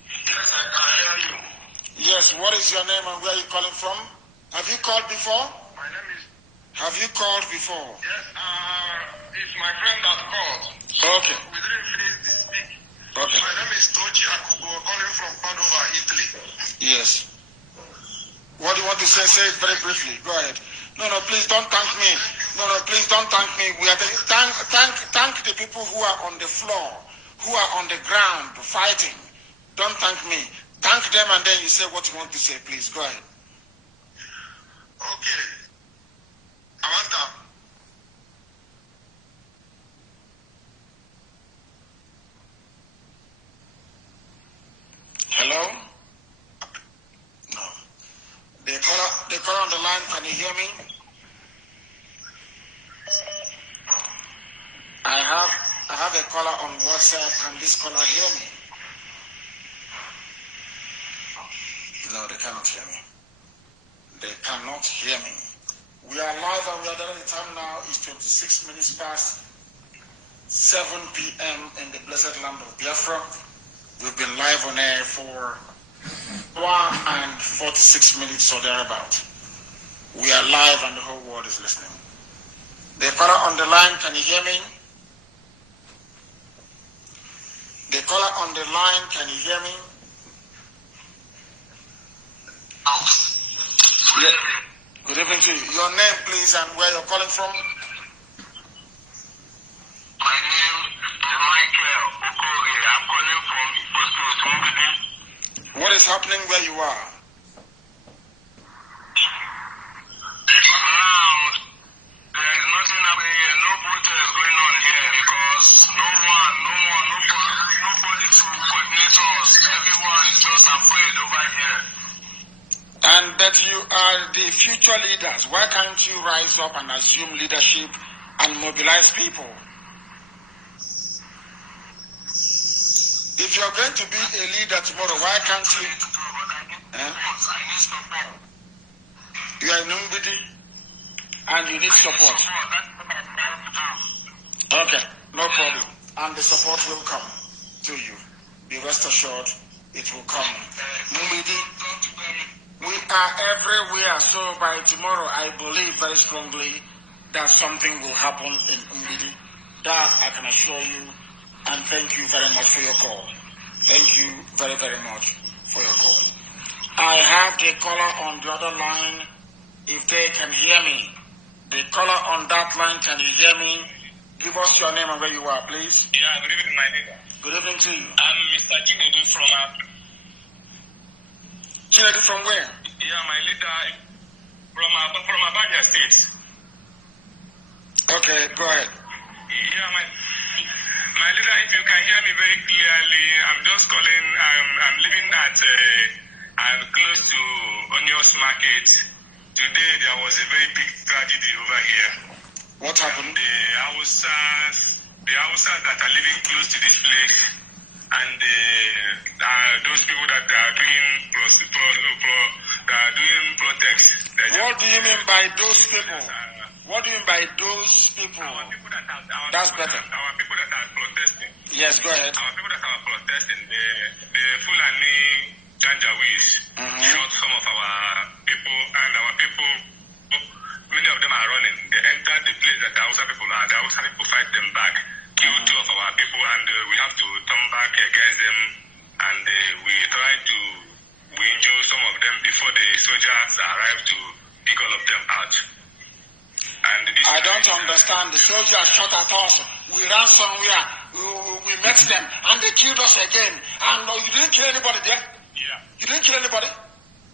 Yes, I can hear you. Yes, what is your name and where are you calling from? Have you called before? My name is... Have you called before? Yes, it's my friend that called. Okay. We didn't finish the speak. Okay. My name is Tochi Akubo, calling from Padova, Italy. Yes. What do you want to say? Say it very briefly. Go ahead. No, please don't thank me. No, please don't thank me. We are thank the people who are on the floor, who are on the ground fighting. Don't thank me. Thank them and then you say what you want to say. Please, go ahead. Okay. Amanda. Hello? No. The caller on the line, can you hear me? I have a caller on WhatsApp. Can this caller hear me? No, they cannot hear me. They cannot hear me. We are live and we are there. The time now is 26 minutes past 7 p.m. in the blessed land of Biafra. We've been live on air for 1 and 46 minutes or thereabout. We are live and the whole world is listening. The caller on the line, can you hear me? The caller on the line, can you hear me? Yeah. Good evening to you. Your name, please, and where you're calling from? My name is Michael Okoye. I'm calling from Nnamdi. What is happening where you are? Now, there is nothing happening here. No protest going on here because nobody to coordinate us. Everyone is just afraid over here. And that you are the future leaders. Why can't you rise up and assume leadership and mobilize people? If you're going to be a leader tomorrow, why can't you? You are Nnamdi and you need support. Okay, no problem. And the support will come to you. Be rest assured, it will come. Nnamdi, we are everywhere, so by tomorrow I believe very strongly that something will happen in Nnamdi. That I can assure you, and thank you very much for your call. Thank you very, very much for your call. I have the caller on the other line, if they can hear me. The caller on that line, can you hear me? Give us your name and where you are, please. Yeah, good evening, my leader. Good evening to you. I'm Mr. Chinedu from Chinedu from where? Yeah, my leader from Abadia State. Okay, go ahead. Yeah, my leader, if you can hear me very clearly, I'm just calling. I'm living at I'm close to Onios Market. Today there was a very big tragedy over here. What happened? The Hausas that are living close to this place, and those people that are doing protest. What do you mean by those people? What do you mean by those people? That's better. Our people that are protesting. Yes, go ahead. Our people that are protesting, the Fulani Janjaweeds shot some of our people, and our people, many of them are running. They entered the place that the Hausa people are. The Hausa people fight them back, kill 2 of our people, and we have to turn back against them, and we try to injure some of them before the soldiers arrive to pick all of them out. I don't understand. The soldiers shot at us. We ran somewhere. We met them, and they killed us again. And you didn't kill anybody there? Yeah. You didn't kill anybody?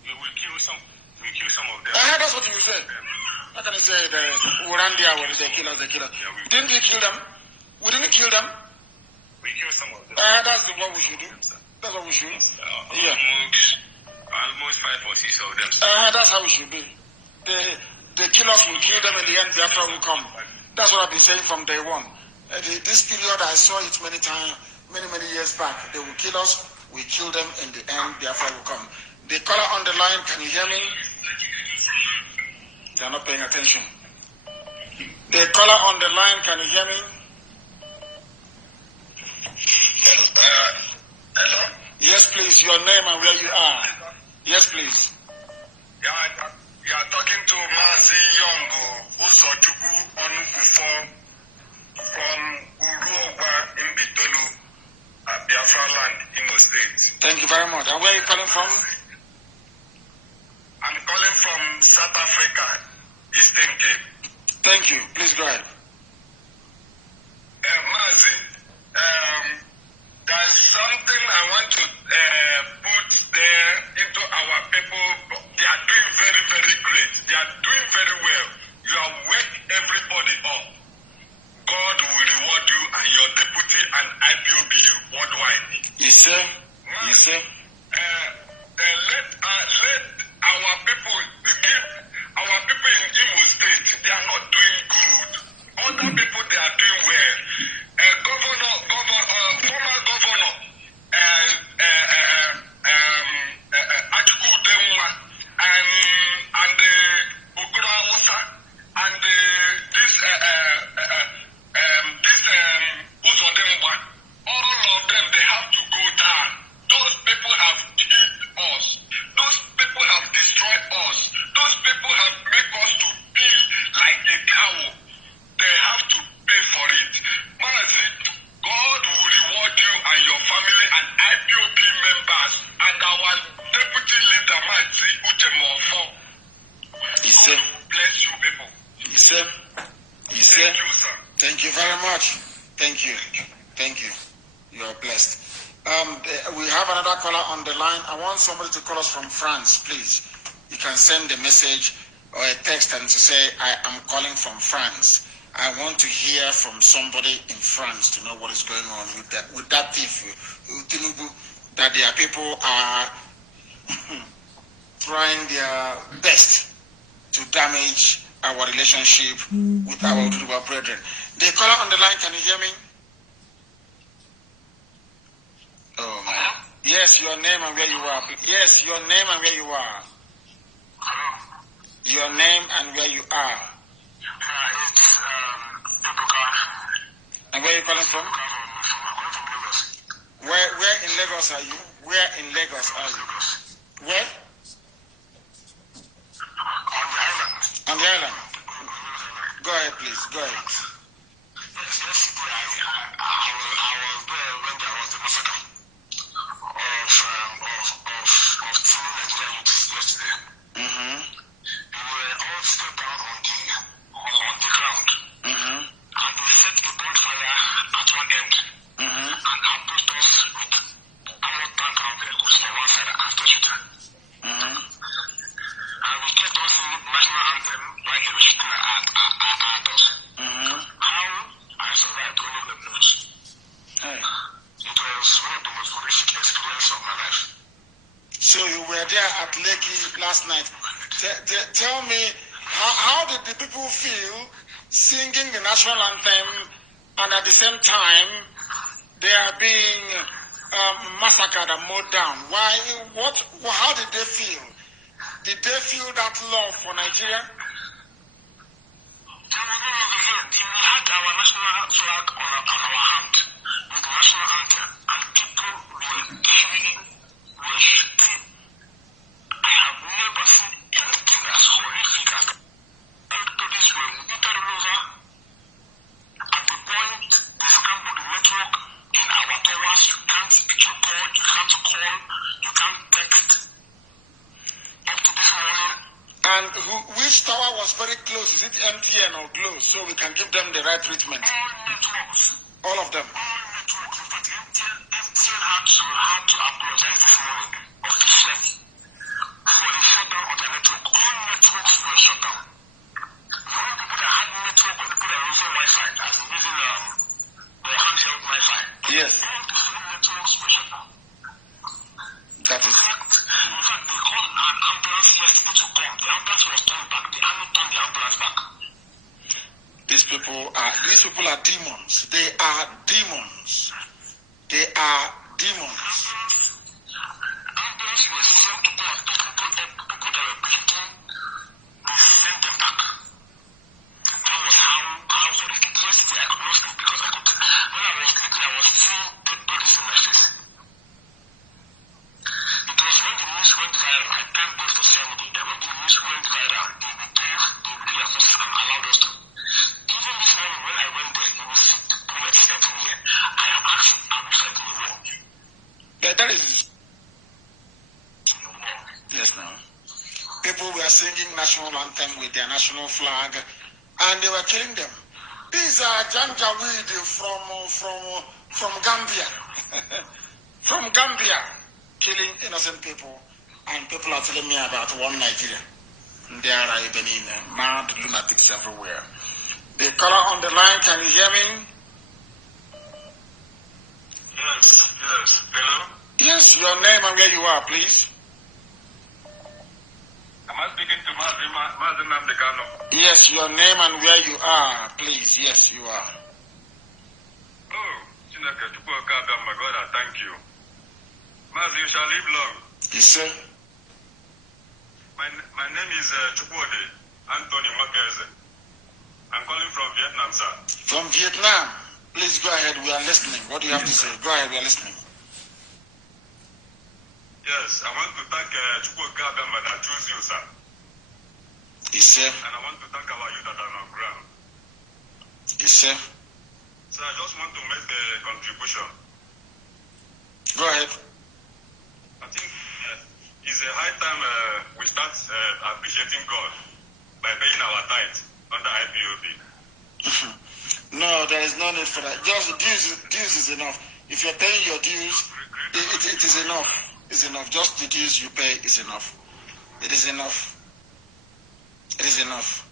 We killed some. We kill some of them. That's what you said. How can I say we ran there with the killers, Yeah, didn't we kill them? We didn't kill them. We killed some of them. That's what we should do. That's what we should. Almost 5 or 6 of them. That's how we should be. The killers will kill them in the end, Biafra will come. That's what I've been saying from day one. This period, I saw it many times, many years back. They will kill us, we kill them, in the end, Biafra will come. The caller on the line, can you hear me? They're not paying attention. The caller on the line, can you hear me? Hello? Yes, please, your name and where you are. Yes, please. Yeah, you are talking to Mazi Yongo, Usojuku Onukufo from Uruoba in Bitolu, Biafra land, Imo State. Thank you very much. And where are you calling from? I'm calling from South Africa, Eastern Cape. Thank you. Please go ahead. Mazi, there's something I want to put there into our people. They are doing very, very great. They are doing very well. You have waked everybody up. God will reward you and your deputy and IPOB worldwide. Yes, sir. Yes, sir. Let our people give our people in Imo State. They are not doing good. Other people, they are doing well. Former governor, Ajuku Denwa, and Okura Osa, and this Uzodemwa, all of them, they have to go down. Those people have killed us. Those people have destroyed us. Those people have made us to be like a cow. They have to pay for it. Mazi, God will reward you and your family and IPOB members and our deputy leader, Mazi Uchemofo. God bless you people. Yes, sir. Yes, sir. Thank you, sir. Thank you very much. Thank you. Thank you. You are blessed. We have another caller on the line. I want somebody to call us from France, please. You can send a message or a text and to say, I am calling from France. I want to hear from somebody in France to know what is going on with that thief, Tinubu, that their people are trying their best to damage our relationship with our Ududuwa brethren. The caller on the line, can you hear me? Oh, man. Yes, your name and where you are. Yes, your name and where you are. Hello. Your name and where you are. It's Ibuka. And where are you calling from? I'm from Lagos. Where in Lagos are you? Where in Lagos are you? Where? On the island. On the island. Go ahead, please. Go ahead. Yes, I was there when there was the massacre of two Nigerian youths yesterday. Mm-hmm. We were all stepped down on the ground. Mm-hmm. And they set the bonfire at one end. Mm-hmm. And approached us with armored tank and vehicles on one side and stretched it. Mm-hmm. And we kept on singing the national anthem while they were shooting at us. Mm-hmm. How I survived only God knows. Hey. It was one of the most horrific experiences of my life. So you were there at Lekki last night. Tell me, how did the people feel singing the national anthem and at the same time they are being massacred and mowed down? How did they feel? Did they feel that love for Nigeria? We had our national flag on our hand with the national anthem, and people were cheering, were shooting. I have never seen anything as horrific as that. Everybody's were literally over. At the point, they scrambled the network in our towers. You can't speak your call, you can't call, you can't text. Up to this morning, And which tower was very close? Is it MTN or Glo? So we can give them the right treatment. all networks. All of them. All networks. In fact, MTN had to apologize this morning officially for the shutdown of the network. All networks were shut down. The only people that had network were the people that were using Wi-Fi, as in using the handheld Wi-Fi. Yes. All the networks were shut down. That is. In fact, they called an ambulance yesterday to come. The ambulance was turned back. The army turned the ambulance back. These people are demons. They are demons. They are demons. Ambulance was sent to go and pick people that were bleeding. They sent them back. That was how horrific. Yesterday I could not sleep because when I was sleeping, I was seeing dead bodies in my face. It was when the news went viral. I thank God for sanity. That when the news went viral, they gave us and allowed us to. Even this morning when I went there, you will see bullets everywhere. I am asking, I'm fighting a war. Yeah, that is. A war. Yes, now. People were singing national anthem with their national flag, and they were killing them. These are Janjaweed from Gambia. From Gambia, killing innocent people, and people are telling me about one Nigeria. There are even mad lunatics everywhere. The caller on the line, can you hear me? Yes. Hello? Yes, your name and where you are, please. Am I speaking to Mazi Nnamdi Kanu? Yes, your name and where you are, please. Yes, you are. Oh, Chineke Chukwuka Abia, my God, I thank you. Mazi, you shall live long. Yes, sir. My name is Chukwuode Anthony Mwakeze. I'm calling from Vietnam, sir. From Vietnam. Please go ahead. We are listening. What do you have to say? Go ahead. We are listening. Yes, I want to thank Chukwuka Abia that chose you, sir. Yes, sir. And I want to thank our youth that are on ground. Yes, sir. So I just want to make a contribution. Go ahead. I think it's a high time we start appreciating God by paying our tithe under IPOB. No, there is no need for that. Just dues is enough. If you're paying your dues, it is enough. It's enough. Just the dues you pay is enough. It is enough. It is enough.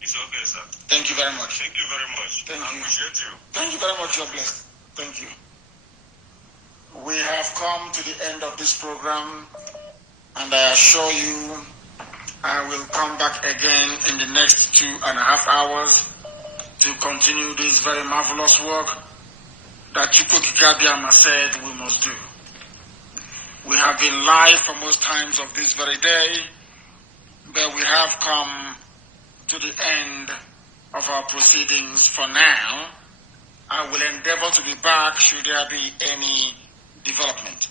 It's okay, sir. Thank you very much. Thank you very much. Thank I you. appreciate you. Thank you very much. You're blessed. Thank you. We have come to the end of this program, and I assure you I will come back again in the next 2.5 hours to continue this very marvelous work that Chukwuka said we must do. We have been live for most times of this very day, but we have come to the end of our proceedings for now. I will endeavor to be back should there be any development.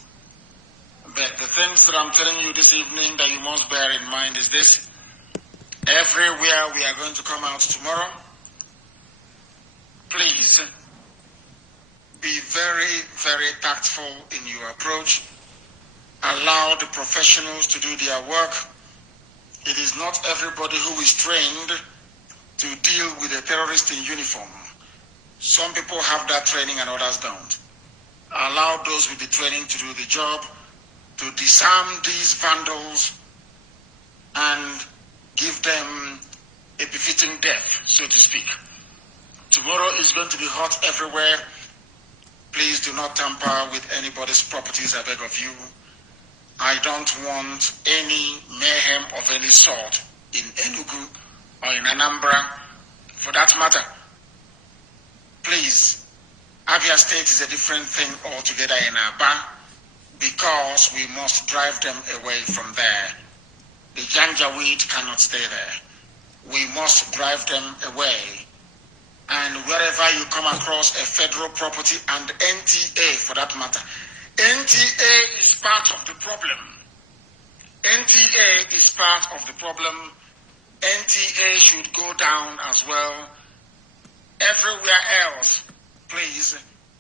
But the things that I'm telling you this evening that you must bear in mind is this. Everywhere we are going to come out tomorrow, please be very, very tactful in your approach. Allow the professionals to do their work. It is not everybody who is trained to deal with a terrorist in uniform. Some people have that training and others don't. Allow those with the training to do the job, to disarm these vandals and give them a befitting death, so to speak. Tomorrow is going to be hot everywhere. Please do not tamper with anybody's properties, I beg of you. I don't want any mayhem of any sort in Enugu or in Anambra, for that matter. Please, Abia State is a different thing altogether in Aba, because we must drive them away from there. The Janjaweed cannot stay there. We must drive them away. And wherever you come across a federal property, and NTA for that matter, NTA is part of the problem. NTA is part of the problem. NTA should go down as well. Everywhere else, please,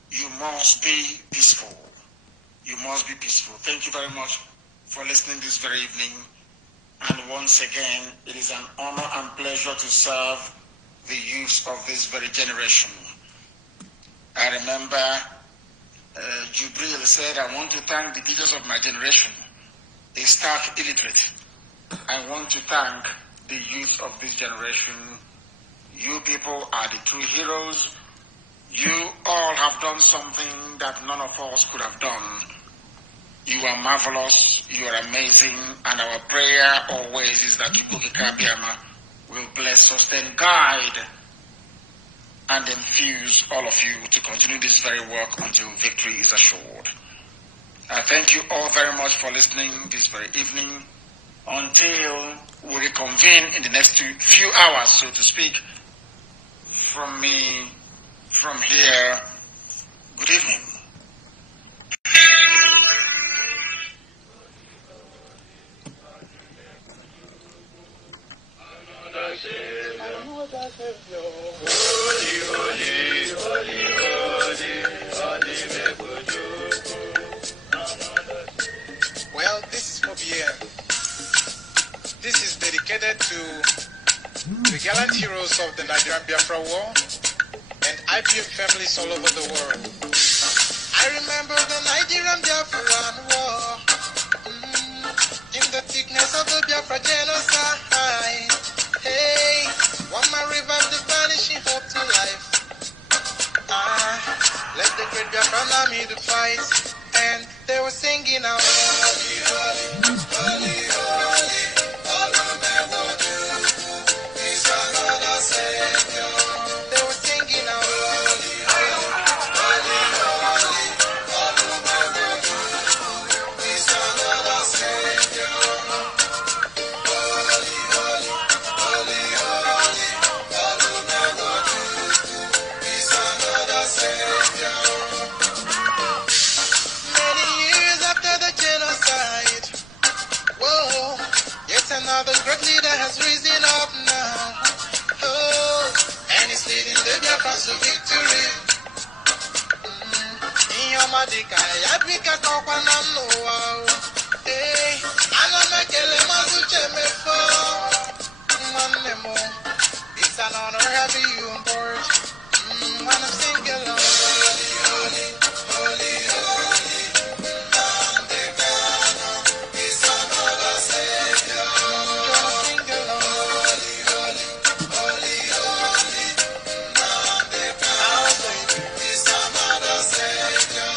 you must be peaceful. You must be peaceful. Thank you very much for listening this very evening. And once again, it is an honor and pleasure to serve the youth of this very generation. I remember Jubril said, I want to thank the leaders of my generation, a stark illiterate. I want to thank the youth of this generation. You people are the true heroes. You all have done something that none of us could have done. You are marvelous, you are amazing, and our prayer always is that Ibuki Kabiama will bless, sustain, guide, and infuse all of you to continue this very work until victory is assured. I thank you all very much for listening this very evening. Until we reconvene in the next few hours, so to speak, from me, from here, good evening. Well, this is for BM. This is dedicated to the gallant heroes of the Nigerian Biafra War and IPM families all over the world. I remember the Nigerian Biafran War, in the thickness of the Biafra genocide. Hey, one man revived the vanishing hope to life. Let the great Biafran army to fight, and they were singing out, holy, holy, holy, holy. They were singing out, holy, holy, holy, holy, he's another Savior. Holy, holy, holy, holy, he's another Savior. Many years after the genocide, whoa, yet another great leader has risen up now. And he's leading the Biafrans to victory. Inyamadika yabika kwa nanuwa. Hey, anamekele mazuche mefo. Mwanemo, it's an honor having you on board. When I'm singing along, holy, holy, holy, holy, Nnamdi Kanu, he's another Savior. Just sing along, holy, holy, holy, holy, Nnamdi Kanu, he's another Savior.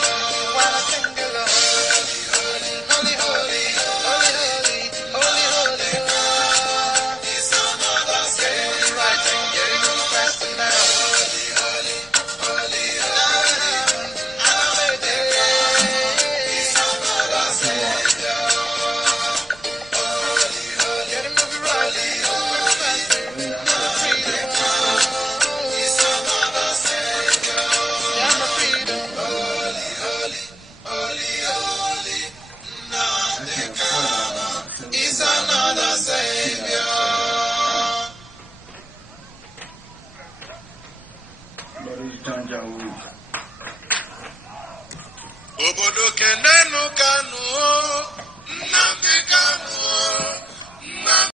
When I sing along, holy, holy, holy, holy, holy, holy, holy, he's another Savior. Right and getting you faster now. Obodo kenenu Kanu.